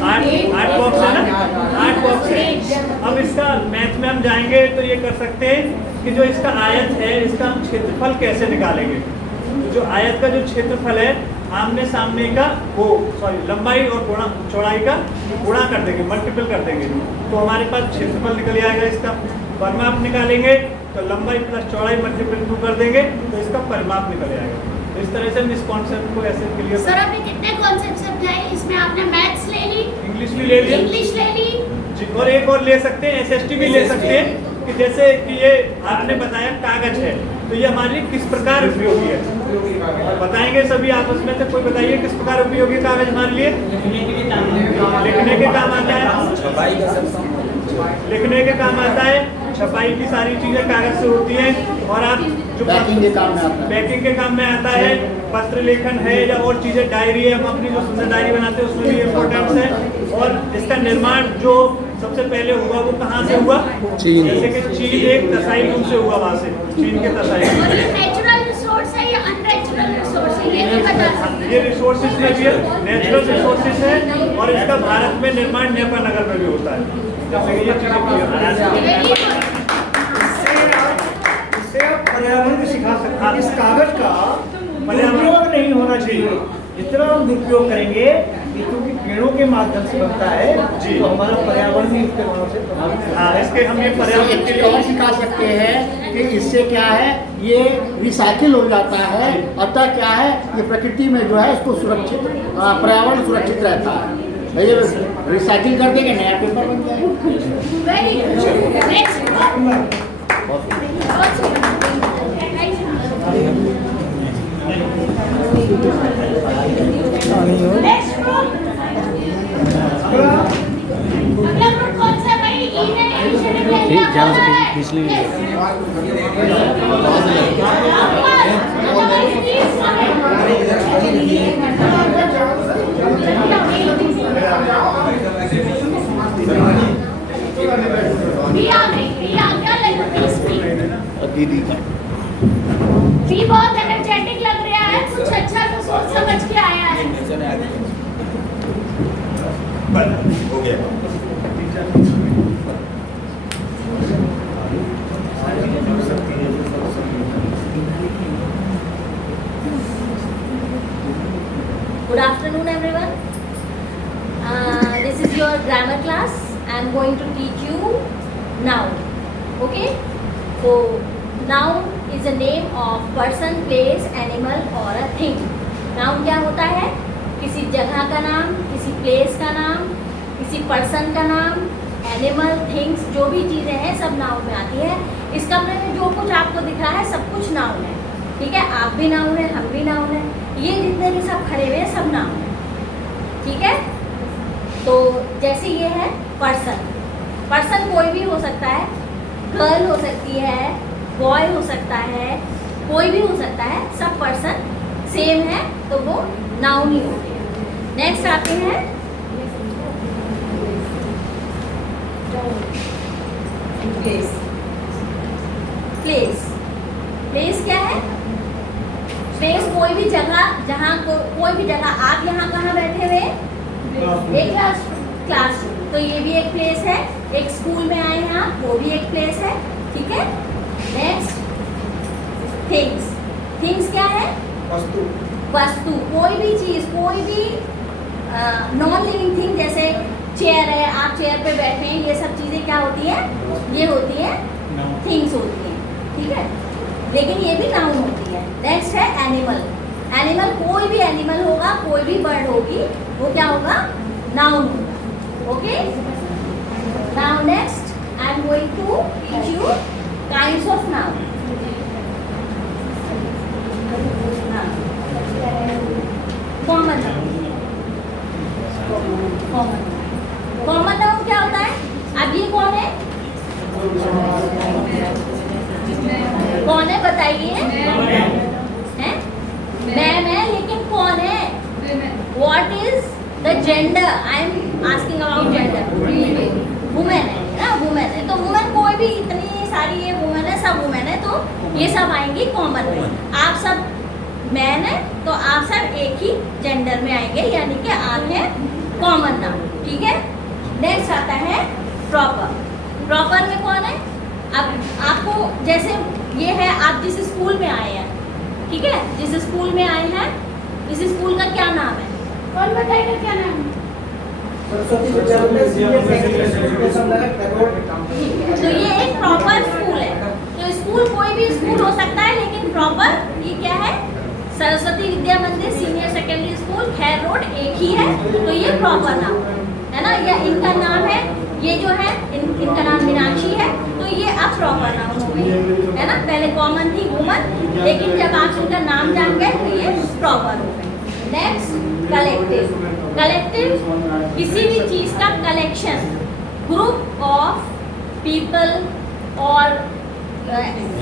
8 बॉक्स है ना, 8 बॉक्स है। अब इसका मैथ में हम जाएंगे तो ये कर सकते हैं कि जो इसका आयत है इसका हम क्षेत्रफल कैसे निकालेंगे। जो आयत का जो क्षेत्रफल है आमने सामने का वो लंबाई और चौड़ाई का गुणा कर देंगे, मल्टीपल कर देंगे, तो हमारे पास क्षेत्रफल निकल आएगा। इसका परिमाप निकालेंगे तो लंबाई प्लस चौड़ाई मल्टीपल 2 कर देंगे तो इसका परिमाप निकल आएगा। तो इस तरह से हम इस कॉन्सेप्ट को ऐसे क्लियर। सर आपने कितने कॉन्सेप्ट समझाए इसमें? आपने मैथ्स ले ली, इंग्लिश भी ले ली, इंग्लिश ले ली और एक और ले सकते हैं, SST भी ले सकते हैं कि जैसे कि ये आपने बताया कागज है तो ये हमारे लिए किस प्रकार उपयोगी है, और बताएंगे सभी आपस में से। कोई बताइए किस प्रकार उपयोगी कागज हमारे लिए? लिखने के काम आता है, लिखने के काम आता है, छपाई की सारी चीजें कागज से होती हैं, और आप जो पैकिंग के काम में आता है, पैकिंग के काम में आता है, पत्र लेखन है या और चीजें, डायरी है, हम अपनी जो सुंदर डायरी बनाते हैं उसमें भी इम्पोर्टेंस है। और इसका निर्माण जो सबसे पहले हुआ वो कहाँ से हुआ? चीन। जैसे कि चीन एक तसाई रूप से हुआ, वहाँ से चीन के तसाई। और ये नेचुरल रिसोर्स है या अननेचुरल रिसोर्स है ये नहीं बता सकते। ये रिसोर्सेज में भी नेचुरल रिसोर्सेज है, और इसका भारत में निर्माण नेपाल नगर में भी होता है। जैसे ये चीजें इससे आप पर्यावरण को सिखा सकते हैं। इस कागज का दुरुपयोग नहीं होना चाहिए। जितना हम दुरुपयोग करेंगे, ये क्योंकि पेड़ों के माध्यम से बनता है जी, तो हमारा पर्यावरण भी इसके वजह से प्रभावित। हाँ, इसके हम ये पर्यावरण एक चीज और सिखा सकते हैं कि इससे क्या है, ये रिसाइकिल हो जाता है, अतः क्या है ये प्रकृति में जो है इसको सुरक्षित, पर्यावरण सुरक्षित रहता है। ये रिसाइकिल कर देंगे, नया पेपर बन जाएगा। Very good. Next next group, अगला ग्रुप कौन सा भाई? ठीक, ध्यान से पिछली दीदी का भी बहुत एनर्जेटिक लग रहा है, कुछ अच्छा तो सोच समझ के आया है। हो गया। Good afternoon, everyone. This is your grammar class. I am going to teach you noun. Okay? So, noun is a name of person, place, animal or a thing. Noun क्या होता है? किसी जगह का नाम, किसी प्लेस का नाम, किसी पर्सन का नाम, एनिमल, थिंग्स, जो भी चीज़ें हैं सब नाउन में आती है। इस कमरे में जो कुछ आपको दिख रहा है सब कुछ नाउन है। ठीक है, आप भी नाउन है, हम भी नाउन है, ये जितने भी सब खड़े हुए हैं सब नाउन है। ठीक है, तो जैसे ये है पर्सन, पर्सन कोई भी हो सकता है, गर्ल हो सकती है, बॉय हो सकता है, कोई भी हो सकता है, सब पर्सन सेम है तो वो नाउन ही होते हैं। नेक्स्ट आते हैं प्लेस। प्लेस, प्लेस क्या है? प्लेस कोई भी जगह, जहाँ कोई भी जगह। आप यहाँ कहाँ बैठे हुए? एक क्लासरूम, तो ये भी एक प्लेस है। एक स्कूल में आए हैं आप, वो भी एक प्लेस है। ठीक है, नेक्स्ट थिंग्स। थिंग्स क्या है? वस्तु। वस्तु, कोई भी चीज़, कोई भी नॉन लिविंग थिंग, जैसे चेयर है, आप चेयर पे बैठे हैं, ये सब चीज़ें क्या होती है? ये होती है थिंग्स होती हैं। ठीक है, लेकिन ये भी नाउन होती है। नेक्स्ट है एनिमल। एनिमल कोई भी एनिमल होगा, कोई भी बर्ड होगी, वो क्या होगा? नाउन होगा। Okay, now next I am going to teach you kinds of noun. Common noun. Common noun क्या होता है? अब ये कौन है? कौन है बताइए? हैं? मैम है, लेकिन कौन है? What is the gender? I am asking about gender. Women है ना, वुमेन है, तो वुमेन कोई भी, इतनी सारी ये वुमेन है, सब वुमेन है, तो ये सब आएंगी कॉमन में। आप सब मैन है तो आप सब एक ही जेंडर में आएंगे, यानी कि आप हैं कॉमन नाउन, ठीक है। नेक्स्ट आता है प्रॉपर। प्रॉपर में कौन है? अब आपको जैसे ये है, आप जिस स्कूल में आए हैं, ठीक है, जिस स्कूल में आए हैं, इस स्कूल का क्या नाम है? कौन बताएगा क्या नाम है? सरस्वती विद्यालय सीनियर सेकेंडरी एजुकेशन तो ये एक प्रॉपर स्कूल है। तो स्कूल कोई भी स्कूल हो सकता है, लेकिन प्रॉपर ये क्या है? सरस्वती विद्या मंदिर सीनियर सेकेंडरी स्कूल, खैर रोड, एक ही है। तो ये प्रॉपर नाम है ना, या इनका नाम है, ये जो है इनका नाम मीनाक्षी है, तो ये अब प्रॉपर नाम हो गई, है ना। पहले कॉमन थी वुमन, लेकिन जब आप इनका नाम जान गए तो ये प्रॉपर हो गई। Next collective. कलेक्टिव किसी भी चीज का कलेक्शन, ग्रुप ऑफ पीपल और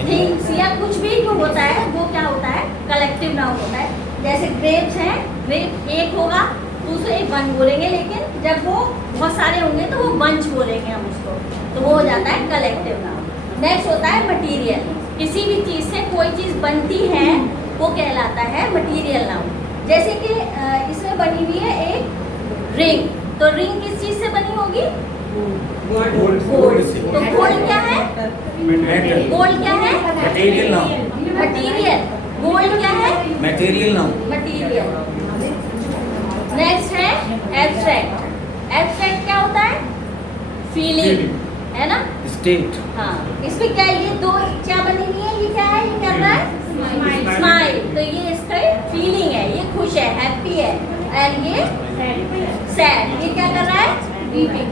थिंग्स या कुछ भी जो होता है वो क्या होता है? कलेक्टिव नाउन होता है। जैसे ग्रेप्स हैं, ग्रेप एक होगा तो उसे एक वन बोलेंगे, लेकिन जब वो बहुत सारे होंगे तो वो बंच बोलेंगे हम उसको, तो वो हो जाता है कलेक्टिव नाउन। नेक्स्ट होता है मटीरियल। किसी भी चीज़ से कोई चीज़ बनती है वो कहलाता है मटीरियल नाउन। जैसे कि इसमें बनी हुई है एक रिंग, तो रिंग किस चीज़ से बनी होगी? गोल्ड। तो गोल्ड क्या है? गोल्ड क्या है? Material noun. मटीरियल। गोल्ड क्या है? Material noun. मटीरियल। नेक्स्ट है एब्स्ट्रैक्ट। एब्स्ट्रैक्ट क्या होता है? फीलिंग, है ना। स्टेट। हाँ, इसमें क्या है? ये दो क्या बनी हुई है? ये क्या है? ये कर रहा है स्माइल। तो ये इसका फीलिंग है, ये खुश है, हैप्पी है, एंड ये सैड। ये क्या कर रहा है?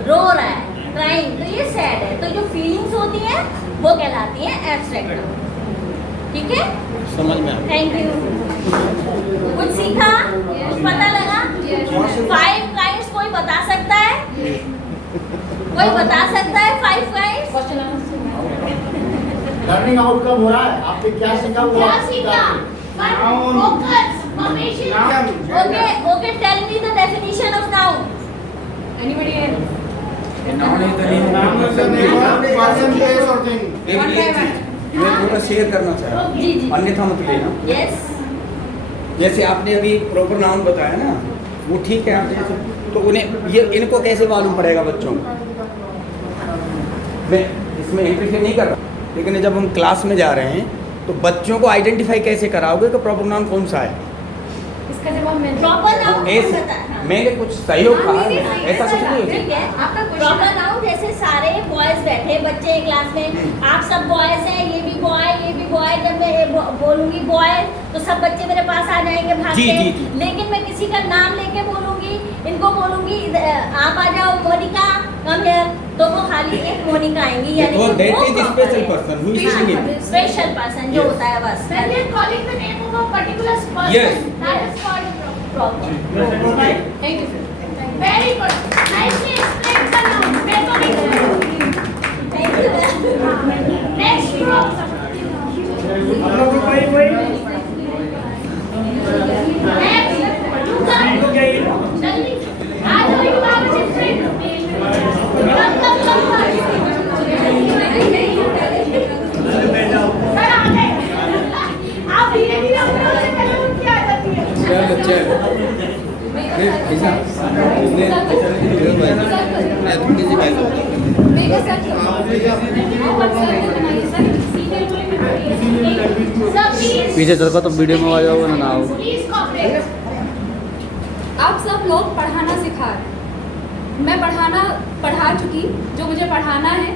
रो रहा है, क्राइंग, तो ये सैड है। तो जो फीलिंग्स होती हैं वो कहलाती हैं एब्स्ट्रैक्ट। ठीक है, समझ में आ गया। Thank you. कुछ सीखा? कुछ पता लगा? 5 काइंड्स कोई बता सकता है? कोई बता सकता है 5 काइंड्स? लर्निंग आउटकम हो रहा है, आपने क्या सीखा? क्या सीखा? Focus, formation. Okay, tell me the definition of noun. Anybody else? Noun is the मैं थोड़ा शेयर करना चाह रहा जी, जी। हूँ, अन्यथा मत लेना। Yes. जैसे आपने अभी प्रॉपर नाउन बताया ना, वो ठीक है, आप जैसे तो उन्हें ये इनको कैसे मालूम पड़ेगा बच्चों को? मैं इसमें इंटरफेयर नहीं कर रहा, लेकिन जब हम क्लास में जा रहे हैं तो बच्चों को आइडेंटिफाई कैसे कराओगे कि प्रॉपर नाउन कौन सा है? इसका जवाब मैं Proper noun कौन ऐसे सा है? मैंने कुछ सहयोग कहा है, नहीं, ऐसा कुछ नहीं ठीक होता। है। आपका question प्रॉपर नाउन जैसे सारे बॉयज बैठे बच्चे क्लास में, आप सब बॉयज हैं, ये भी बॉय, ये भी बॉय। जब मैं बोलूंगी बॉय तो सब बच्चे मेरे पास आ जाएंगे भाग जी, के। जी, जी। लेकिन मैं किसी का नाम लेके बोलूंगी, इनको बोलूंगी आप आ जाओ, मोनिका कम हियर, तो वो खाली एक मोनिका आएंगी, यानी तो that is the special person who is singing. Special person जो होता है बस। When we are calling the name of a particular person, Yes. that is called a proper. Thank you, sir. very good. Nicely explained the noun. मैं तो नहीं करूँगी. Next group. Next. You come. जल्दी. आ जाओ, you have a different. Come. Sir आ गए. आप धीरे-धीरे अपने से पहले उनकी आ जाती है. पीछे चलकर तो वीडियो में आ जाओगे ना आओ। आप सब लोग पढ़ाना सिखा रहे हैं, मैं पढ़ा चुकी जो मुझे पढ़ाना है,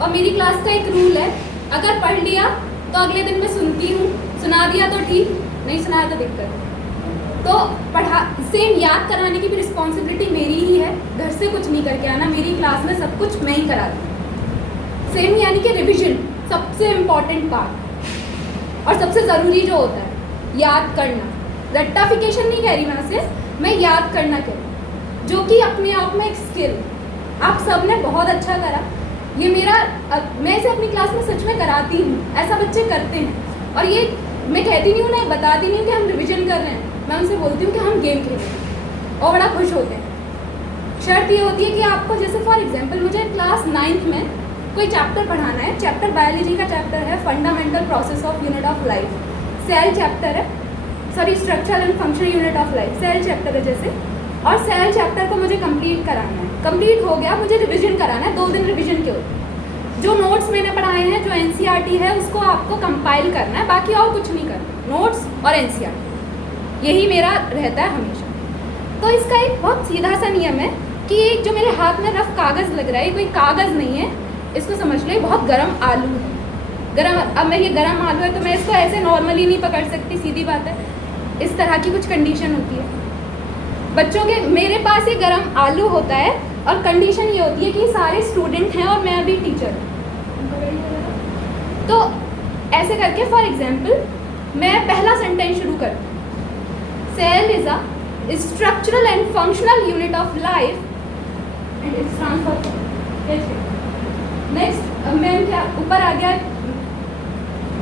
और मेरी क्लास का एक रूल है, अगर पढ़ लिया तो अगले दिन मैं सुनती हूँ, सुना दिया तो ठीक, नहीं सुनाया तो दिक्कत। तो सेम याद कराने की भी रिस्पॉन्सिबिलिटी मेरी ही है, घर से कुछ नहीं करके आना, मेरी क्लास में सब कुछ मैं ही कराती हूँ। सेम यानी कि रिविजन सबसे इम्पॉर्टेंट पार्ट और सबसे ज़रूरी जो होता है याद करना। रट्टाफिकेशन नहीं कह रही मैं से, मैं याद करना कह रही, जो कि अपने आप में एक स्किल। आप सब ने बहुत अच्छा करा, ये मेरा मैं इसे अपनी क्लास में सच में कराती हूँ, ऐसा बच्चे करते हैं। और ये मैं कहती नहीं हूँ, नहीं बताती नहीं हूँ कि हम रिविजन कर रहे हैं, मैं उनसे बोलती हूँ कि हम गेम खेल रहे हैं और बड़ा खुश होते हैं। शर्त ये होती है कि आपको, जैसे फॉर एग्जांपल मुझे क्लास 9th में कोई चैप्टर पढ़ाना है, चैप्टर बायोलॉजी का चैप्टर है fundamental process of unit of life, cell chapter है, sorry structural and functional unit of life, cell chapter है जैसे, और सेल चैप्टर को मुझे कंप्लीट कराना है। कंप्लीट हो गया, मुझे रिवीजन कराना है, 2 दिन रिवीजन के होते हैं। जो नोट्स मैंने पढ़ाए हैं, जो एनसीईआरटी है, उसको आपको कंपाइल करना है, बाकी और कुछ नहीं करना। नोट्स और एनसीईआरटी, यही मेरा रहता है हमेशा। तो इसका एक बहुत सीधा सा नियम है कि एक जो मेरे हाथ में रफ कागज़ लग रहा है, कोई कागज़ नहीं है, इसको समझ लो बहुत गर्म आलू है। गर्म, अब मैं ये गर्म आलू है तो मैं इसको ऐसे नॉर्मली नहीं पकड़ सकती, सीधी बात है। इस तरह की कुछ कंडीशन होती है बच्चों के। मेरे पास ये गर्म आलू होता है और कंडीशन ये होती है कि सारे स्टूडेंट हैं और मैं अभी टीचर हूँ। तो ऐसे करके फॉर एग्जाम्पल मैं पहला सेंटेंस शुरू करती हूँ। Cell is a structural and functional unit of life and its transfer. Next, ma'am क्या ऊपर आ गया?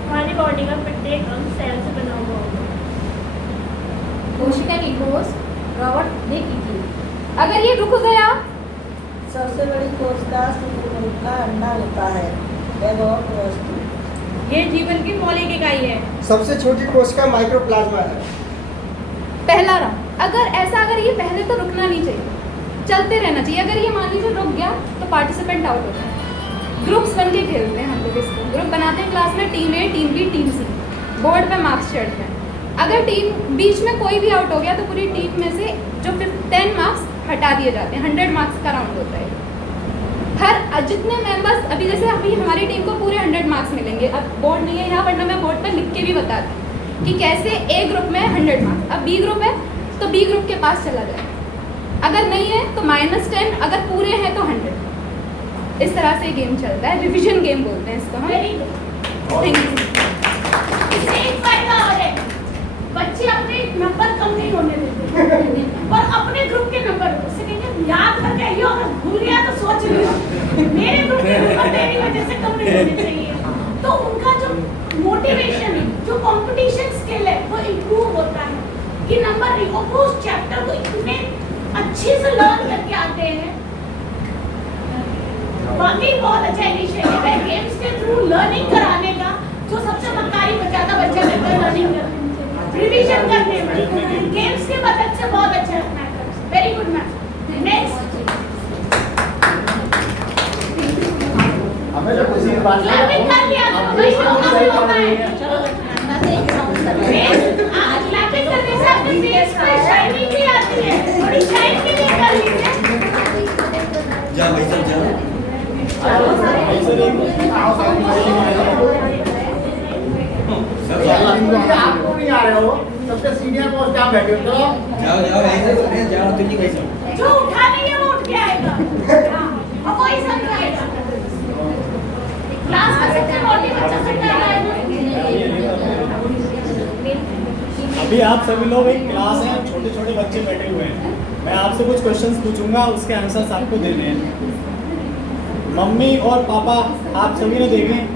हमारी बॉडी का प्रत्येक अंग सेल से बना हुआ होगा। कोशिका की ठोस रॉड देखी थी। अगर ये रुक गया, सबसे बड़ी कोशिका शुक्राणु का अंडा होता है। वह बहुत वस्तु, ये जीवन की मौलिक इकाई है। सबसे छोटी कोशिका माइक्रोप्लाज्मा है। पहला राउंड। अगर ये पहले तो रुकना नहीं चाहिए, चलते रहना चाहिए। अगर ये मान लीजिए रुक गया तो पार्टिसिपेंट आउट होता है। ग्रुप्स बन के खेलते हैं हम लोग इसको। ग्रुप बनाते हैं क्लास में, टीम ए, टीम बी, टीम सी। बोर्ड पे मार्क्स चढ़ते हैं। अगर टीम बीच में कोई भी आउट हो गया तो पूरी टीम में से जो 10 मार्क्स हटा दिए जाते हैं। 100 मार्क्स का राउंड होता है। हर जितने मेंबर्स, अभी जैसे अभी हमारी टीम को पूरे 100 मार्क्स मिलेंगे। अब बोर्ड नहीं है यहाँ, वरना मैं बोर्ड पर लिख के भी बताती कि कैसे ए ग्रुप में 100 मार्क्स। अब बी ग्रुप है तो बी ग्रुप के पास चला जाए, अगर नहीं है तो -10, अगर पूरे हैं तो 100। इस तरह से गेम चलता है। रिवीजन गेम बोलते हैं इसको हम। Thank you. इससे एक फायदा और है, बच्चे अपने नंबर कम नहीं होने देते और अपने ग्रुप के नंबर से कहेंगे याद करके आइयो, अगर भूल गया तो सोच लियो मेरे ग्रुप के नंबर मेरी वजह से कम नहीं होने चाहिए। तो उनका जो मोटिवेशन है, जो कंपटीशन स्किल है, वो इम्प्रूव होता है कि नंबर नहीं, वो उस चैप्टर को इतने अच्छे से लर्न करके आते हैं। बाकी बहुत अच्छा इनिशिएटिव है गेम्स के थ्रू लर्निंग कराने का। जो सबसे मक्कारी बचाता बच्चा लगता है लर्निंग करने, रिवीजन करने में, गेम्स के मदद से बहुत अच्छा लगता है। Very good ma'am. नेक्स्ट, हमें जो किसी बात लर्निंग कर लिया तो वही होता है। क्लैपिंग करने से अपने फेस पर शाइनिंग भी आती है, थोड़ी शाइन भी निकल ली है। जा भाई सब जा। आपको नहीं आ रहे हो, सबसे सीनियर मोस्ट आप बैठे हो। जाओ ऐसे जाओ, तुम नहीं कैसे जो उठा नहीं है वो उठ के आएगा और वही समझाएगा। क्लास में सबसे मोटी बच्चा समझाएगा। अभी आप सभी लोग एक क्लास है, छोटे छोटे बच्चे बैठे हुए हैं। मैं आपसे कुछ क्वेश्चंस पूछूंगा, उसके आंसर्स आपको देने हैं। मम्मी और पापा आप सभी ने देखे हैं?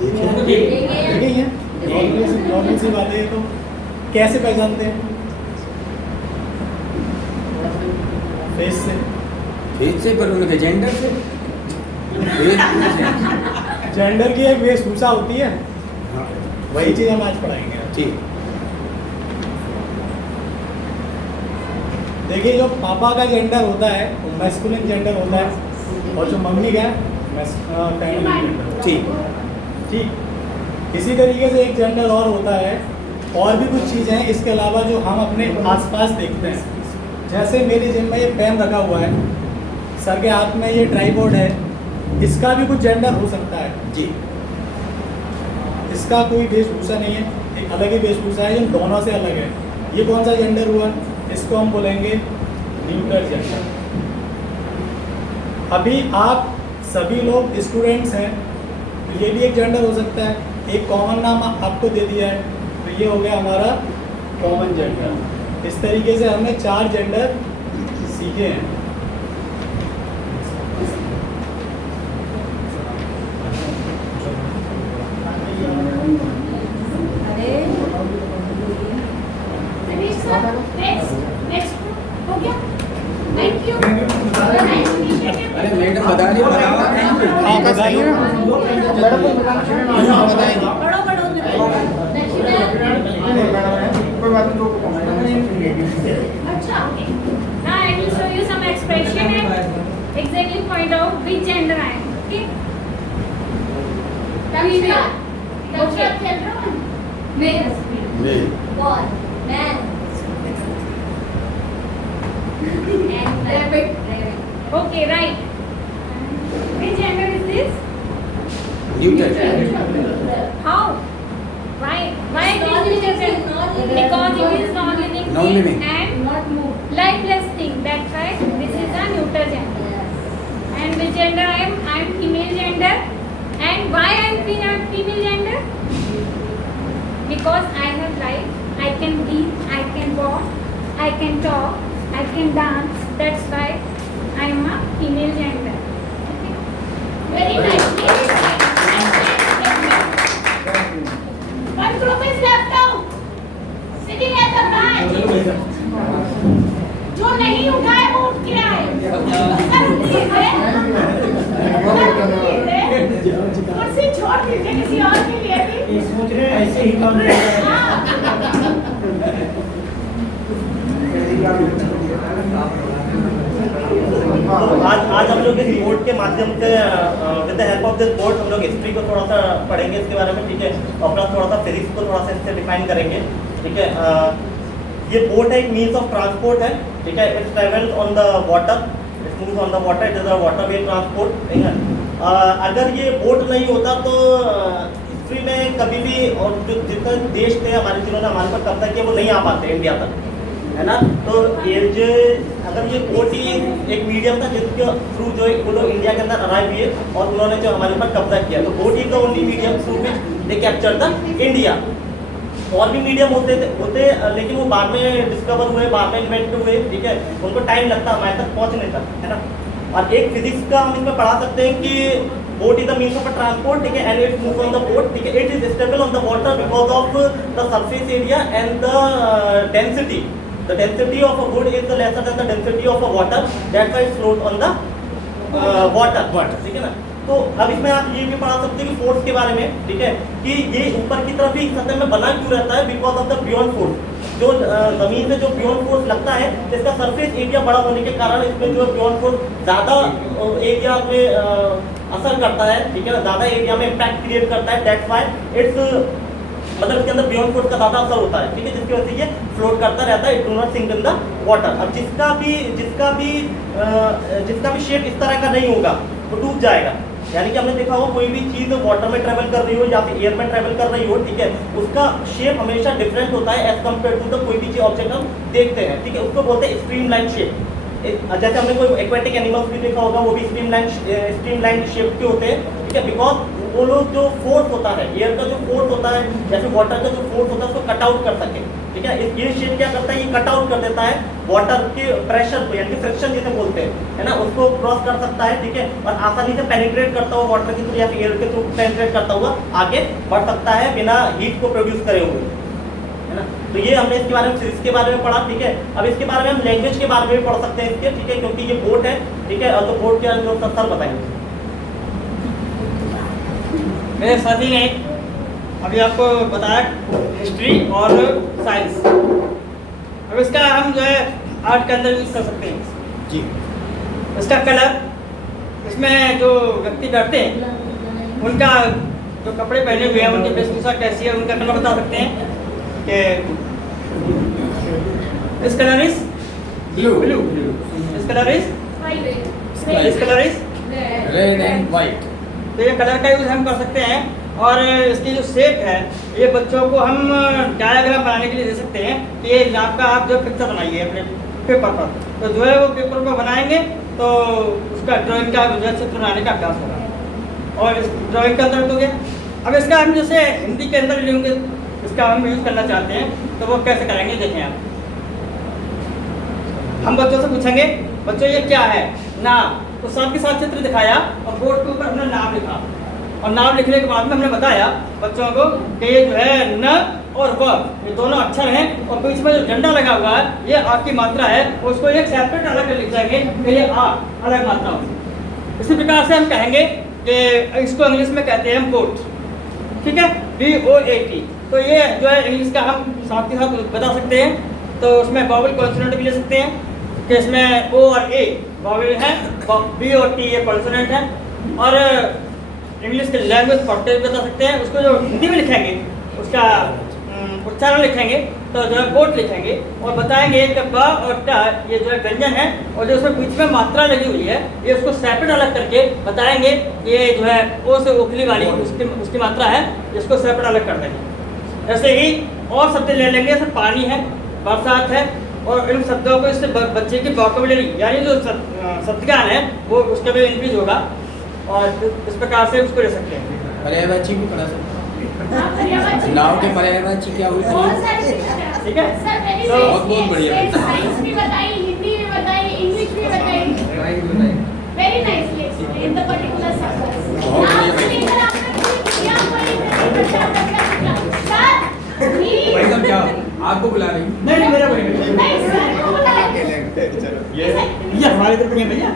देखे हैं? नॉर्मल सी बात है। तो कैसे पहचानते हैं? फेस से। फेस से पर उनके जेंडर से। जेंडर की एक वेशभूषा होती है, वही चीज़ हम आज पढ़ाएंगे। ठीक। देखिए, जो पापा का जेंडर होता है वो मैस्कुलिन जेंडर होता है और जो मम्मी का फेमिनिन जेंडर। ठीक। इसी तरीके से एक जेंडर और होता है, और भी कुछ चीज़ें हैं इसके अलावा जो हम अपने आसपास देखते हैं। जैसे मेरी जिम में ये पेन रखा हुआ है, सर के हाथ में ये ट्राइपॉड है, इसका भी कुछ जेंडर हो सकता है। जी। इसका कोई वेशभूषा नहीं है, एक अलग ही वेशभूषा है, जो दोनों से अलग है। ये कौन सा जेंडर हुआ? इसको हम बोलेंगे न्यूट्रल जेंडर। अभी आप सभी लोग स्टूडेंट्स हैं, तो ये भी एक जेंडर हो सकता है। एक कॉमन नाम आपको दे दिया है, तो ये हो गया हमारा कॉमन जेंडर। इस तरीके से हमने 4 जेंडर सीखे हैं। अरे मैडम बता रही हो, आप बताइए ना। कोई बात नहीं। अच्छा, will point out which gender I am. Okay. Daksha, Okay. children. Male. Boy, man, and Rabbit. Okay, right. Which gender is this? How? Why it is neuter gender? Because it is non-living Non-living. thing and lifeless thing. That's right. This is a neuter gender. And which gender I am? I am female gender. And why I am female gender? Because I have life. I can breathe. I can walk. I can talk. I can dance. That's why I am a female gender. Very nicely. One group is left out. Sitting at the back. जो नहीं उठा है वो उठ के आए। Sir उठ लीजिए। कुर्सी छोड़ दीजिए किसी और के लिए भी। ये सोच रहे हैं ऐसे ही काम करेंगे। तो आज हम लोग इस बोर्ड के माध्यम से with the help of this board हम लोग हिस्ट्री को थोड़ा सा पढ़ेंगे इसके बारे में, ठीक है, और अपना थोड़ा सा फिजिक्स को थोड़ा सा इससे डिफाइन करेंगे, ठीक है। ये बोट है, एक मीन्स ऑफ ट्रांसपोर्ट है, ठीक है। It's travels on the water, it moves on the water, it is a water way transport, ठीक है। अगर ये बोट नहीं होता तो हिस्ट्री में कभी भी, और जो जितने देश थे हमारे जिन्होंने हमारे पर कब्जा किया वो नहीं आ पाते इंडिया तक, है ना। तो ये जो अगर ये बोट ही एक मीडियम था जिसके थ्रू जो वो लोग इंडिया के अंदर अराइव हुए और उन्होंने जो हमारे ऊपर कब्जा किया, तो boat is the only medium through which they capture the India. और भी मीडियम होते लेकिन वो बाद में डिस्कवर हुए, बाद में इन्वेंट हुए, ठीक है, उनको टाइम लगता हमारे तक पहुंचने तक, है ना। और एक फिजिक्स का हम इसमें पढ़ा सकते हैं कि boat is the means of a transport, ठीक है, and it moves on the boat, ठीक है, it is stable on the water because of the surface area and the density. The density of a wood is lesser than the density of a water. That's why it floats on the water. ठीक है ना। तो अब इसमें आप ये भी पढ़ा सकते हैं कि फोर्स के बारे में, ठीक है, कि ये ऊपर की तरफ ही सतह में बना क्यों रहता है, because of the beyond force. जो जमीन में जो ब्योन फोर्स लगता है इसका सरफेस एरिया बड़ा होने के कारण इसमें जो ब्योन फोर्स ज़्यादा एरिया में असर करता है, ठीक है ना, ज़्यादा एरिया में इम्पैक्ट क्रिएट करता है। दैट्स व्हाई इट्स मतलब इसके अंदर बियॉन्ड फोर्स का ज़्यादा असर होता है, ठीक है, जिसकी वजह से ये फ्लोट करता रहता है, it do not sink in the water. अब जिसका भी शेप इस तरह का नहीं होगा वो डूब जाएगा। यानी कि हमने देखा हो कोई भी चीज़ वाटर में ट्रेवल कर रही हो या फिर एयर में ट्रेवल कर रही हो, ठीक है, उसका शेप हमेशा डिफरेंट होता है एज कम्पेयर टू द कोई भी चीज ऑब्जेक्ट हम देखते हैं, ठीक है, उसको बोलते हैं स्ट्रीमलाइन शेप। जैसे हमने कोई एक्वेटिक एनिमल्स भी देखा होगा वो भी स्ट्रीमलाइन शेप के होते हैं, ठीक है, बिकॉज वो लोग जो फोर्स होता है, एयर का जो फोर्स होता है या फिर वाटर का जो फोर्स होता है उसको कट आउट कर सके, ठीक है। ये शेप क्या करता है, ये कट आउट कर देता है वाटर के प्रेशर को, यानी कि फ्रिक्शन जिसे बोलते हैं, है ना, उसको क्रॉस कर सकता है, ठीक है, और आसानी से पेनिट्रेट करता हुआ वाटर के थ्रू या फिर एयर के थ्रू पेनिट्रेट करता हुआ आगे बढ़ सकता है बिना हीट को प्रोड्यूस करे हुए, है ना। तो ये हमने इसके बारे में फिजिक्स के बारे में पढ़ा, ठीक है। अब इसके बारे में हम लैंग्वेज के बारे में भी पढ़ सकते हैं इसके, ठीक है, क्योंकि ये बोट है, ठीक है, और तो बोट के अंदर सर बताएंगे। मेरे साथी ने अभी आपको बताया हिस्ट्री और साइंस। अब इसका हम जो है आर्ट के अंदर यूज कर सकते हैं जी। इसका कलर, इसमें जो व्यक्ति बैठते हैं उनका जो कपड़े पहने हुए हैं, उनकी वेशभूषा कैसी है, उनका कलर बता सकते हैं कि इस कलर इज ब्लू, इस colour is red and white. तो ये कलर का यूज़ हम कर सकते हैं। और इसकी जो शेप है ये बच्चों को हम डायग्राम बनाने के लिए दे सकते हैं कि ये आपका आप जो पिक्चर बनाइए अपने पेपर पर, तो जो है वो पेपर पर बनाएंगे तो उसका ड्राइंग का चित्र बनाने का अभ्यास होगा और इस ड्राइंग का अंदर हो गया। अब इसका हम जैसे हिंदी के अंदर लेंगे, इसका हम यूज़ करना चाहते हैं तो वो कैसे करेंगे देखें आप। हम बच्चों से पूछेंगे, बच्चों ये क्या है, नाम, तो साथ के साथ चित्र दिखाया और बोर्ड के ऊपर हमने नाम लिखा और नाम लिखने के बाद में हमने बताया बच्चों को कि ये जो है न और व ये दोनों अक्षर हैं और बीच में जो झंडा लगा हुआ है ये आ की मात्रा है, उसको एक सेपरेट अलग लिख जाएंगे कि ये आ अलग मात्रा होगी। इसी प्रकार से हम कहेंगे कि इसको इंग्लिश में कहते हैं बोट, ठीक है, BOAT। तो ये जो है इंग्लिश का हम साथ के साथ बता सकते हैं। तो उसमें बाउल कॉन्सोनेंट भी ले सकते हैं कि इसमें O और A वॉवेल है, बी और टी ये कॉन्सोनेंट है। और इंग्लिश के लैंग्वेज पढ़ते हुए बता सकते हैं, उसको जो हिंदी में लिखेंगे उसका उच्चारण लिखेंगे तो जो है बोट लिखेंगे और बताएंगे कि ब और ट ये जो है व्यंजन है और जो उसमें बीच में मात्रा लगी हुई है ये उसको सेपरेट अलग करके बताएंगे। ये जो है ओ से ओखली वाली उसकी मात्रा है, जिसको सेपरेट अलग कर देंगे। ऐसे ही और शब्द ले लेंगे, जैसे पानी है, बरसात है, और इन शब्दों को इससे बच्चे की वोकैबुलरी यानी जो शब्द ज्ञान है वो उसका भी इंक्रीज होगा और इस प्रकार से उसको ले सकते हैं। पर्यायवाची भी पढ़ा सकते हैं। नाव के पर्यायवाची क्या हुई? ठीक है, बहुत बढ़िया। साइंस भी बताई, हिंदी भी बताई, इंग्लिश भी बताई। Very nicely explain the particular subject. भाई साहब क्या आपको बुला रही? नहीं मेरा भाई नहीं सर को बुला ये हमारे तरफ नहीं भैया।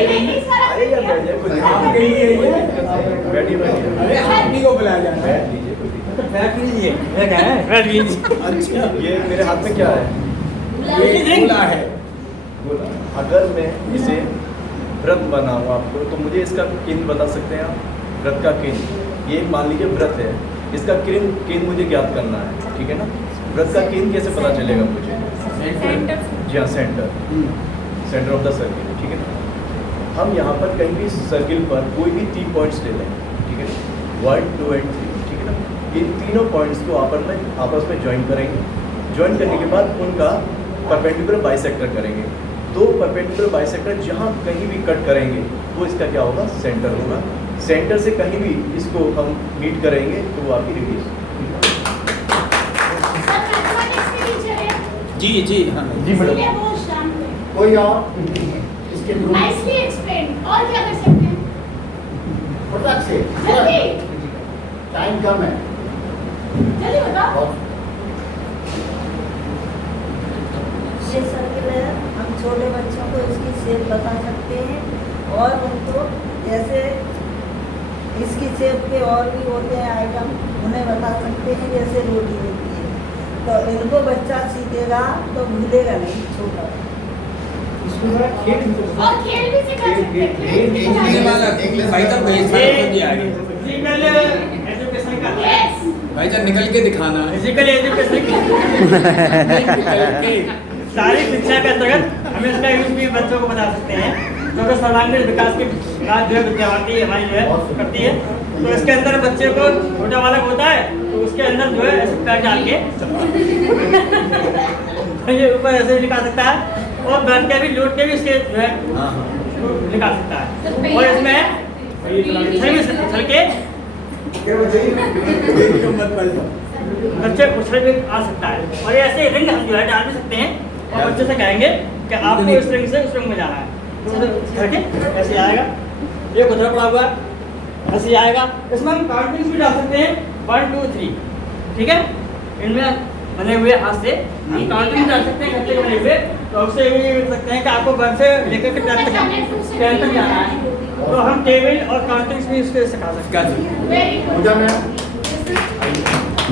नहीं सर आपके लिए अरे आप ही को बुलाया जाता है। बैठ लीजिए। ये क्या है? बैठ लीजिए। अच्छा ये मेरे हाथ में क्या है? ये गोला है। अगर मैं इसे व्रत बनाऊँ आपको तो मुझे इसका किन बता सकते हैं आप? व्रत का किन, ये मान लीजिए व्रत है, इसका किन मुझे ज्ञात करना है, ठीक है ना? व्रत का किन कैसे पता चलेगा मुझे? जी हाँ, सेंटर ऑफ द सर्किल, ठीक है ना? हम यहाँ पर कहीं भी सर्किल पर कोई भी 3 पॉइंट्स ले लें, ठीक है, 1, 2 एंड 3, ठीक है ना? इन तीनों पॉइंट्स को आपस में ज्वाइन करेंगे। ज्वाइन करने के बाद उनका परपेंडिकुलर बाइसेक्टर करेंगे। 2 परपेंडिकुलर बाइसेक्टर जहाँ कहीं भी कट करेंगे वो इसका क्या होगा? सेंटर होगा। सेंटर से कहीं भी इसको हम मीट करेंगे तो वो आपकी रेडियस। जी जी हाँ जी मैडम। कोई और इसके थ्रू नाइसली एक्सप्लेन। और क्या कर सकते हैं? फटाक से, जल्दी टाइम कम है। जल्दी बताओ। ये सर्किल है, हम छोटे बच्चों को इसकी शेप बता सकते हैं और उनको जैसे इसकी शेप के और भी होते हैं आइटम, उन्हें बता सकते हैं। जैसे रोटी होती है तो इनको बच्चा सीखेगा तो भूलेगा नहीं, छोटा और खेल भी सिखा सकते हैं। भाई साहब एजुकेशन का यस भाई साहब निकल के दिखाना है। फिजिकल एजुकेशन सारी शिक्षा के अंतर्गत हम इसका यूज भी बच्चों को बता सकते हैं, जो सर्वांगीण विकास के बात जो है विद्यार्थी हमारी जो है करती है। तो इसके अंदर बच्चे को छोटा बालक होता है तो उसके अंदर जो है ऐसे पैर डाल के ये ऊपर ऐसे निकाल सकता है और बैठ के भी लौट के भी इसके जो है निकाल सकता है। और इसमें उछल के बच्चे उछल भी आ सकता है। और ऐसे रिंग हम जो है डाल भी सकते हैं और बच्चे से कहेंगे कि आपको इस रिंग से उस रिंग में जाना है तो करके ऐसे आएगा। ये गुजरा पड़ा हुआ है ऐसे आएगा। इसमें हम काउंटिंग्स भी डाल सकते हैं 1, 2, 3, ठीक है? इनमें बने हुए हाथ से हम काउंटिंग डाल सकते हैं घंटे के बने हुए। तो उससे ये भी देख सकते हैं कि आपको 1 से लेकर के 10 तक जाना है तो हम टेबल और काउंटिंग्स भी इसके सिखा सकते हैं। Very good. पूजा में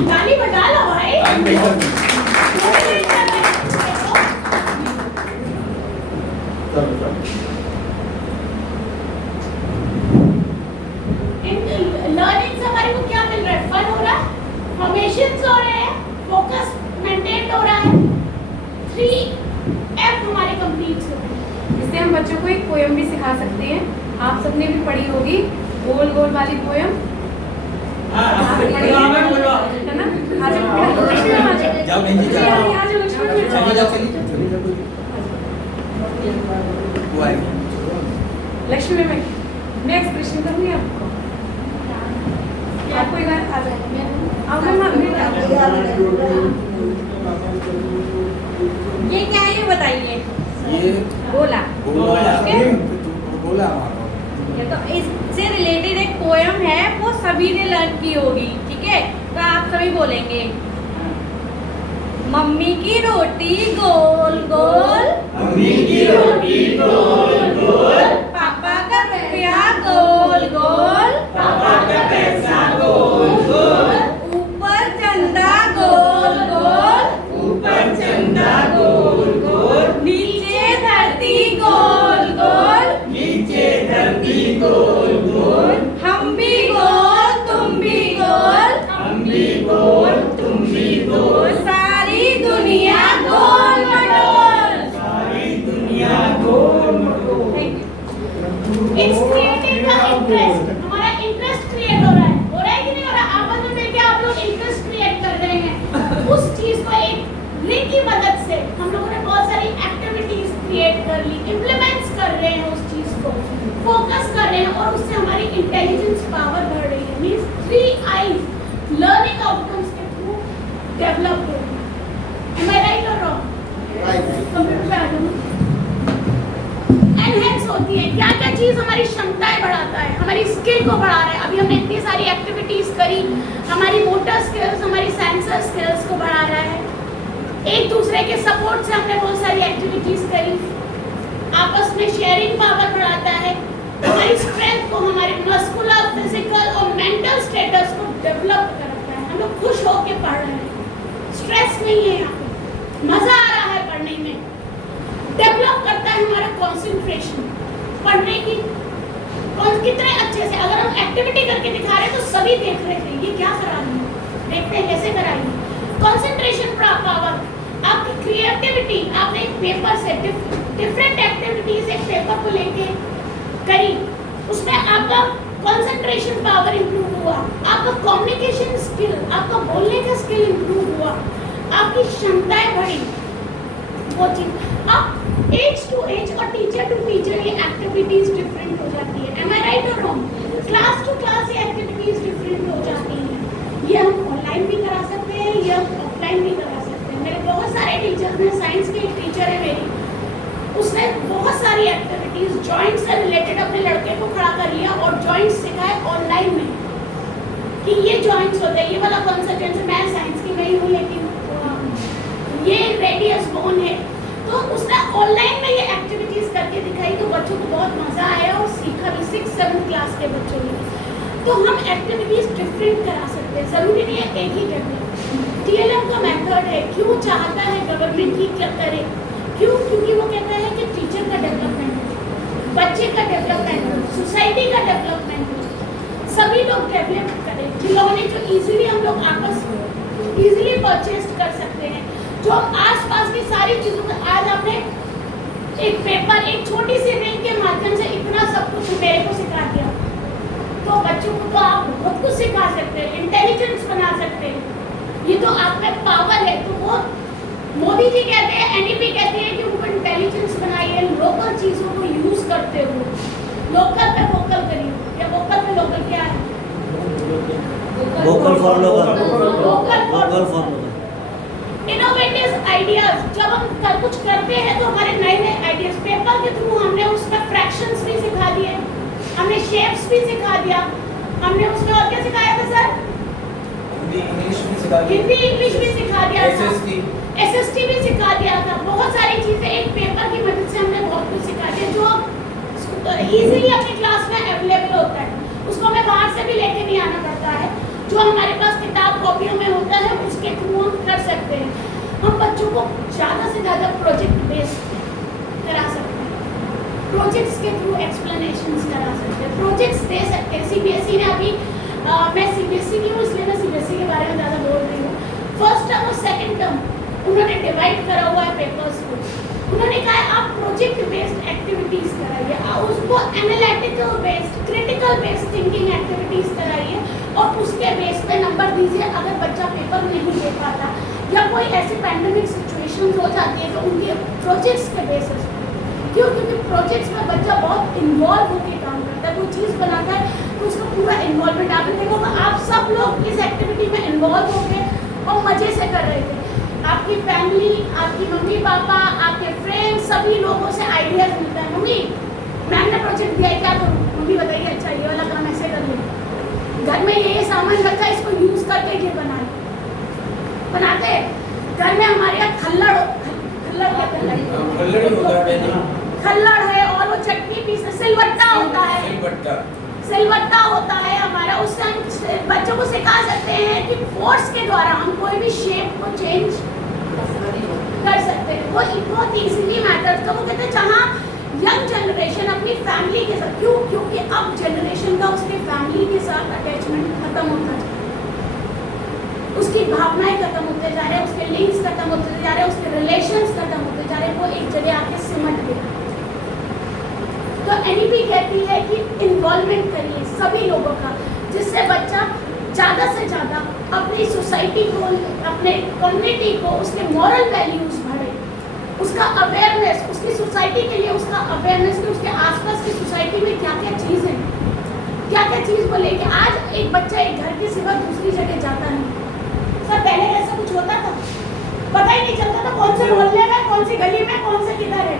ताली बजा लो भाई। लर्निंग से हमारे को क्या मिल रहा है? फन हो रहा है, फॉर्मेशंस हो रहे हैं, फोकस मेंटेन हो रहा है, 3F हमारे कंप्लीट हो रहे हैं। इससे हम बच्चों को एक पोयम भी सिखा सकते हैं। आप सबने भी पढ़ी होगी गोल गोल वाली पोयम, है ना? आ जाओ लक्ष्मी मैम, आ जाओ। जाओ बहन जी जाओ। आ जाओ लक्ष्मी मैम। चलिए जाओ चलिए वो आएगी। लक्ष्मी मैम मैं एक्सप्रेशन करूँगी आपको। आपको एक बार आ जाए आप ये क्या है ये बताइए। ये गोला। गोला ये तो इससे रिलेटेड एक पोयम है, वो सभी ने लर्न की होगी, ठीक है? तो आप सभी बोलेंगे मम्मी की रोटी गोल गोल, मम्मी की रोटी गोल गोल, पापा का रुपया गोल गोल, पापा का पैसा गोल गोल, ऊपर चंदा गोल गोल, ऊपर चंदा गोल गोल, नीचे की मदद से हम लोगों ने बहुत सारी एक्टिविटीज क्रिएट कर ली, इम्प्लीमेंट्स कर रहे हैं उस चीज को, फोकस कर रहे हैं और उससे हमारी इंटेलिजेंस पावर बढ़ रही है। मीन्स 3 आईज लर्निंग आउटकम्स के थ्रू डेवलप हो रही है। Am I right or wrong? Computer पे आ जाओ। एनहेंस होती है, क्या क्या चीज हमारी क्षमताएं बढ़ाता है, हमारी स्किल को बढ़ा रहा है। अभी हमने इतनी सारी एक्टिविटीज करी, हमारी मोटर स्किल्स, हमारी सेंसर स्किल्स को बढ़ा रहा है। एक दूसरे के सपोर्ट से हमने बहुत सारी एक्टिविटीज करी, आपस में शेयरिंग पावर बढ़ाता है, हमारी स्ट्रेंथ को, हमारे मस्कुलर, फिजिकल और मेंटल स्टेटस को डेवलप करता है। हम लोग खुश होकर पढ़ रहे हैं, स्ट्रेस नहीं है, यहाँ पे मजा आ रहा है पढ़ने में। डेवलप करता है हमारा कंसंट्रेशन, पढ़ने की कितने अच्छे से। अगर हम एक्टिविटी करके दिखा रहे हैं तो सभी देख रहे थे ये क्या करा रही है, देखते हैं कैसे कराएंगे। कंसंट्रेशन पावर, आपकी क्रिएटिविटी, आपने एक पेपर से डिफरेंट एक्टिविटीज एक पेपर को लेके करी, उसमें आपका कंसंट्रेशन पावर इंप्रूव हुआ, आपका कम्युनिकेशन स्किल, आपका बोलने का स्किल इंप्रूव हुआ, आपकी क्षमताएं बढ़ी। वो चीज अब एज टू एज और टीचर टू टीचर ये एक्टिविटीज डिफरेंट हो जाती है। एम आई राइट और रॉन्ग? क्लास टू क्लास ये एक्टिविटीज डिफरेंट हो जाती हैं। ये हम ऑनलाइन भी करा सकते हैं, ये हम ऑफलाइन भी करा सकते हैं। मेरे बहुत सारे टीचर्स हैं, साइंस की एक टीचर है मेरी, उसने बहुत सारी एक्टिविटीज जॉइंट से रिलेटेड अपने लड़के को खड़ा कर लिया और जॉइंट सिखाए ऑनलाइन में कि ये जॉइंट्स होते हैं, ये वाला कौन सा जॉइंट है, मैं साइंस की नहीं हूँ लेकिन ये रेडियस बोन है। तो उसने ऑनलाइन में ये एक्टिविटीज करके दिखाई तो बच्चों को बहुत मजा आया और सीखा भी, 6-7 क्लास के बच्चों ने। तो हम एक्टिविटीज डिफरेंट करा सकते हैं, जरूरी नहीं है एक ही डेवलप। TLM का मेथड है, क्यों चाहता है गवर्नमेंट की क्या करे, क्यों? क्योंकि वो कहता है कि टीचर का डेवलपमेंट, बच्चे का डेवलपमेंट, सोसाइटी का डेवलपमेंट, सभी लोग डेवलप करें। खिलौने जो इजीली हम लोग आपस इजीली परचेज कर सकते हैं, जो आसपास की सारी चीजों को आज आपने एक पेपर, एक छोटी सी रिंग के माध्यम से इतना सब कुछ मेरे को सिखा दिया, तो बच्चों को तो आप बहुत कुछ सिखा सकते हैं, इंटेलिजेंस बना सकते हैं। ये तो आप में पावर है। तो वो मोदी जी कहते हैं, NEP कहती है कि उनको इंटेलिजेंस बनाइए, लोकल चीजों को यूज करते हुए, लोकल पे वोकल करिए। या वोकल पे लोकल क्या है? Vocal for local, vocal for local. Innovative ideas, जब हम कुछ करते हैं तो हमारे नए नए आइडियाज, पेपर के थ्रू हमने उसमें फ्रैक्शंस भी सिखा दिए, हमने शेप्स भी सिखा दिया, हमने उसमें और क्या सिखाया था सर? हिंदी इंग्लिश भी सिखा दिया, SST भी सिखा दिया था। बहुत सारी चीजें एक पेपर की मदद से हमने बहुत कुछ सिखा दिया जो इजीली अपनी क्लास में अवेलेबल होता है, उसको हमें बाहर से भी लेके नहीं आना पड़ता है। जो हमारे पास किताब कॉपियों में होता है उसके थ्रू हम कर सकते हैं। हम बच्चों को ज़्यादा से ज़्यादा प्रोजेक्ट बेस्ड करा सकते हैं, प्रोजेक्ट्स के थ्रू एक्सप्लेनेशंस करा सकते हैं, प्रोजेक्ट्स दे सकते हैं। CBSE ने अभी मैं CBSE की हूँ इसलिए मैं CBSE के बारे में ज़्यादा बोल रही हूँ। फर्स्ट टर्म और सेकेंड टर्म उन्होंने डिवाइड करा हुआ है पेपर्स को। उन्होंने कहा है आप प्रोजेक्ट बेस्ड एक्टिविटीज़ कराइए, उसको analytical based, critical based thinking activities कराइए और उसके बेस पे नंबर दीजिए। अगर बच्चा पेपर नहीं दे पाता या कोई ऐसी पैंडेमिक सिचुएशंस हो जाती है तो उनके प्रोजेक्ट्स के बेसिस पे, क्यों? क्योंकि प्रोजेक्ट्स में बच्चा बहुत इन्वॉल्व होकर काम करता है, कोई चीज़ बनाता है तो उसका पूरा इन्वॉल्वमेंट। आपने देखा होगा आप सब लोग इस एक्टिविटी में इन्वॉल्व होकर और मज़े से कर रहे थे। आपकी फैमिली, आपकी मम्मी पापा, आपके फ्रेंड्स, सभी लोगों से आइडियाज मिलता है। मम्मी मैम ने प्रोजेक्ट दिया है, क्या करूँ? मम्मी बताइए, अच्छा ये वाला काम ऐसे कर लूँ, घर में ये सामान रखा है इसको यूज़ करके ये बनाते। घर में हमारे यहाँ खल्लड़ है और वो चटनी पीस, सिलवट्टा होता है, सिलवट्टा होता है हमारा। उससे हम बच्चों को सिखा सकते हैं कि फोर्स के द्वारा हम कोई भी शेप को चेंज कर सकते हैं। वो बहुत इजीली मैथड का वो कहते हैं जहाँ यंग जनरेशन अपनी फैमिली के साथ, क्यों? क्योंकि अब जनरेशन का उसके फैमिली के साथ अटैचमेंट खत्म होता जा रहा है, उसकी भावनाएं खत्म होते जा रहे हैं, उसके लिंक्स खत्म होते जा रहे हैं, उसके रिलेशंस खत्म होते जा रहे हैं, वो एक जगह आके सिमट गए। तो NEP कहती है कि इन्वॉल्वमेंट करिए सभी लोगों का, जिससे बच्चा ज़्यादा से ज़्यादा अपनी सोसाइटी को, अपने कम्युनिटी को, उसके मॉरल वैल्यूज बढ़े, उसका अवेयरनेस, उसकी सोसाइटी के लिए उसका अवेयरनेस कि उसके आसपास की सोसाइटी में क्या क्या चीज़ है, क्या क्या चीज़ वो लेके। आज एक बच्चा एक घर के सिवा दूसरी जगह जाता नहीं। सर पहले ऐसा कुछ होता था, पता ही नहीं चलता था कौन से मोहल्ले में, कौन सी गली में, कौन से किधर है,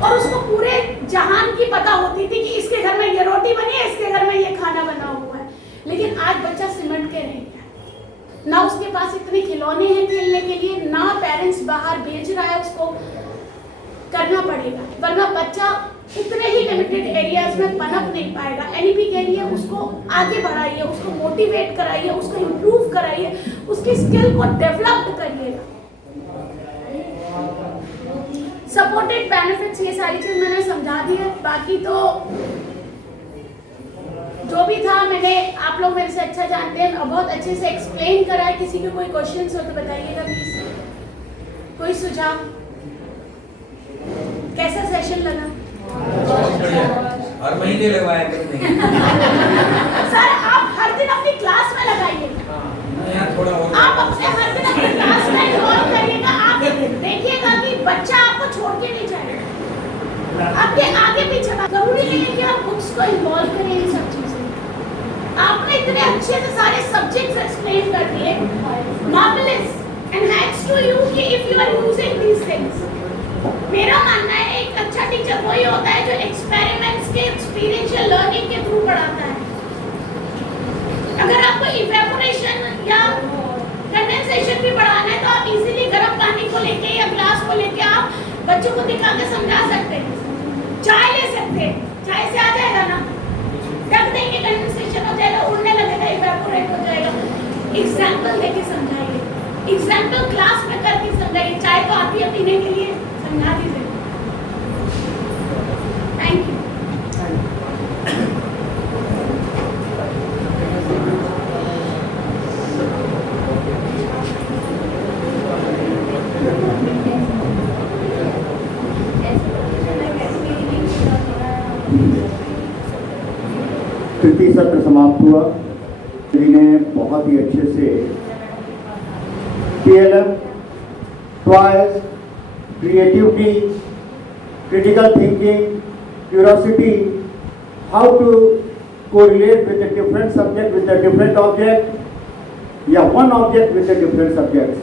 और उसको पूरे जहान की पता होती थी कि इसके घर में ये रोटी बनी है, इसके घर में ये खाना बना हुआ है। लेकिन आज बच्चा सिमट के रह गया, ना उसके पास इतने खिलौने हैं खेलने के लिए, ना पेरेंट्स बाहर भेज रहा है, उसको करना पड़ेगा, वरना बच्चा इतने ही लिमिटेड एरियाज में पनप नहीं पाएगा। एनईपी कह रही है उसको आगे बढ़ाइए, उसको मोटिवेट कराइए, उसको इम्प्रूव कराइए, उसकी स्किल को डेवलप करिएगा। सपोर्टेड बेनिफिट्स, ये सारी चीज मैंने समझा दी है। बाकी तो जो भी था मैंने, आप लोग मेरे से अच्छा जानते हैं, बहुत अच्छे से एक्सप्लेन करा है। किसी के कोई क्वेश्चंस हो तो बताइएगा प्लीज। कोई सुझाव? कैसा सेशन लगा? हर महीने लगवाया करते हैं। सर आप हर दिन अपनी क्लास में लगाइए, थोड़ा और आप अपने हर दिन अपनी क्लास में इन्वॉल्व करिएगा। आप देखिएगा कि बच्चा आपको छोड़ के नहीं जाएगा, आपके आगे पीछे। जरूरी नहीं है कि आप बुक्स को इन्वॉल्व करें इन सब चीजें। आपने इतने अच्छे से सारे सब्जेक्ट्स एक्सप्लेन कर दिए, marvellous, and hats to you कि if you are using these things. मेरा मानना है एक अच्छा टीचर वही होता है जो एक्सपेरिमेंट्स के, एक्सपीरियंशियल लर्निंग के थ्रू पढ़ाता है। अगर आपको इवेपोरेशन या कंडेंसेशन भी पढ़ाना है तो आप इजीली गर्म पानी को लेके या ग्लास को लेके आप बच्चों को दिखा के समझा सकते हैं। चाय ले सकते हैं, चाय से आ जाएगा ना, ढक देंगे, कंडेंसेशन हो जाएगा, उड़ने लगेगा, इवेपोरेट हो जाएगा। एग्जाम्पल देके समझाइए, एग्जाम्पल क्लास में करके समझाइए। चाय तो आती है पीने के लिए, समझा दीजिए। Thank you. तृतीय सत्र समाप्त हुआ। ने बहुत ही अच्छे से PLM, toys, creativity, critical thinking, curiosity, how to correlate with the different subject with the different object या one object with the different subjects,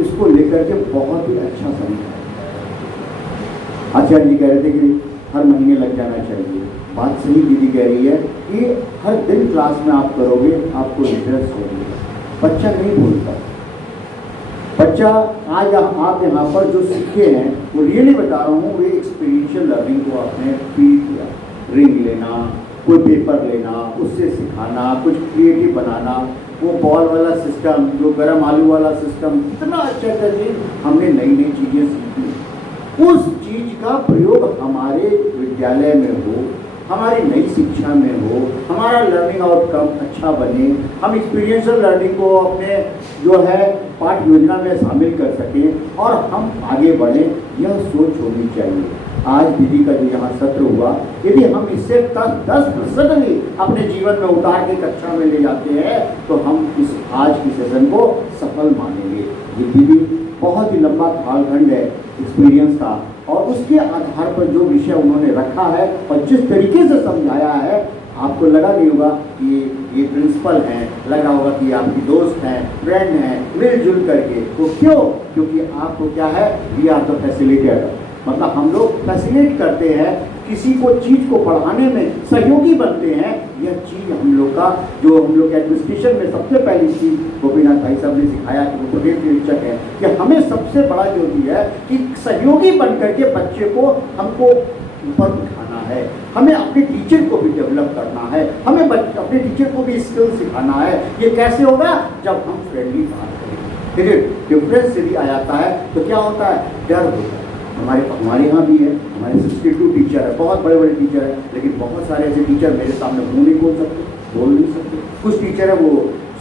इसको लेकर के बहुत ही अच्छा समझा। आचार्य जी कह रहे थे कि हर महीने लग जाना चाहिए। बात सही दीदी कह रही है कि हर दिन क्लास में आप करोगे आपको इंटरेस्ट होगी। बच्चा नहीं भूलता। बच्चा आज आप यहाँ पर जो सीखे हैं वो रियली बता रहा हूँ, वे एक्सपीरियंशियल लर्निंग को आपने फील किया। रिंग लेना, कोई पेपर लेना, उससे सिखाना, कुछ क्रिएटिव बनाना, वो बॉल वाला सिस्टम, जो गरम आलू वाला सिस्टम, कितना अच्छा था जी। हमने नई नई चीज़ें सीखी। उस चीज़ का प्रयोग हमारे विद्यालय में हो, हमारी नई शिक्षा में हो, हमारा लर्निंग आउटकम अच्छा बने, हम एक्सपीरियंशियल लर्निंग को अपने जो है पाठ योजना में शामिल कर सकें और हम आगे बढ़ें, यह सोच होनी चाहिए। आज दीदी का जो यहाँ सत्र हुआ, यदि हम इससे 10% भी अपने जीवन में उतार के कक्षा में ले जाते हैं तो हम इस आज की सेशन को सफल मानेंगे। ये दीदी बहुत ही लंबा कालखंड है एक्सपीरियंस का, और उसके आधार पर जो विषय उन्होंने रखा है और जिस तरीके से समझाया है, आपको लगा नहीं होगा कि ये प्रिंसिपल हैं, लगा होगा कि आपकी दोस्त हैं, फ्रेंड हैं, मिलजुल करके। तो क्यों? क्योंकि आपको क्या है, वी आर द फैसिलिटेटर, मतलब हम लोग फैसिलिटेट करते हैं, किसी को चीज़ को पढ़ाने में सहयोगी बनते हैं। यह चीज़ हम लोग का, जो हम लोग एडमिनिस्ट्रेशन में सबसे पहली चीज़ गोपीनाथ भाई साहब ने सिखाया कि वो प्रदेश के शिक्षक हैं, कि हमें सबसे बड़ा जो भी है कि सहयोगी बन करके बच्चे को हमको ऊपर उठाना है, हमें अपने टीचर को भी डेवलप करना है, हमें अपने टीचर को भी स्किल सिखाना है। ये कैसे होगा? जब हम फ्रेंडली बात करेंगे। फिर डिफरेंस यदि आ जाता है तो क्या होता है? डर होता है। हमारे यहाँ भी है, हमारे 62 टीचर है, बहुत बड़े बड़े टीचर हैं, लेकिन बहुत सारे ऐसे टीचर मेरे सामने मुँह नहीं बोल नहीं सकते। कुछ टीचर है वो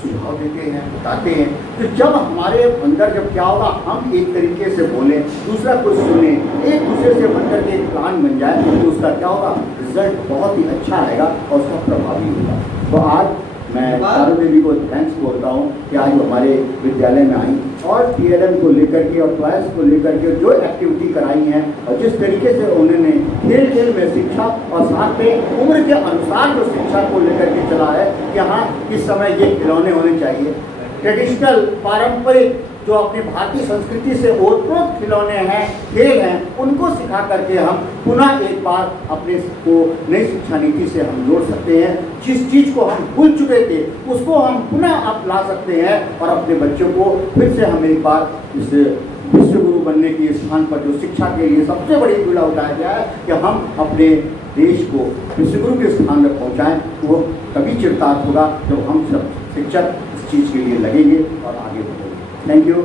सुझाव देते हैं, बताते हैं। तो जब हमारे अंदर जब क्या होगा, हम एक तरीके से बोलें, दूसरा कुछ सुने, एक दूसरे से बनकर के एक प्लान बन जाए, तो उसका क्या होगा, रिजल्ट बहुत ही अच्छा आएगा और उसका प्रभावी होगा। तो आज मैं सारू देवी को थैंक्स बोलता हूँ कि आज हमारे विद्यालय में आई और TLM को लेकर के और टॉयज को लेकर के जो एक्टिविटी कराई हैं और जिस तरीके से उन्होंने खेल खेल में शिक्षा और साथ में उम्र के अनुसार जो शिक्षा को लेकर के चला है कि हाँ इस समय ये खिलौने होने चाहिए, ट्रेडिशनल पारंपरिक जो अपनी भारतीय संस्कृति से ओतप्रोत खिलौने हैं, खेल हैं, उनको सिखा करके हम पुनः एक बार अपने को नई शिक्षा नीति से हम जोड़ सकते हैं। जिस चीज़ को हम भूल चुके थे उसको हम पुनः आप ला सकते हैं और अपने बच्चों को फिर से हम एक बार इस विश्वगुरु बनने के स्थान पर जो शिक्षा के लिए सबसे बड़ी पीड़ा उठाया गया है कि हम अपने देश को विश्वगुरु के स्थान पर पहुँचाएँ। वो तभी चिरतार्थ होगा जब हम सब शिक्षक इस चीज़ के लिए लगेंगे और आगे बढ़ेंगे। Thank you.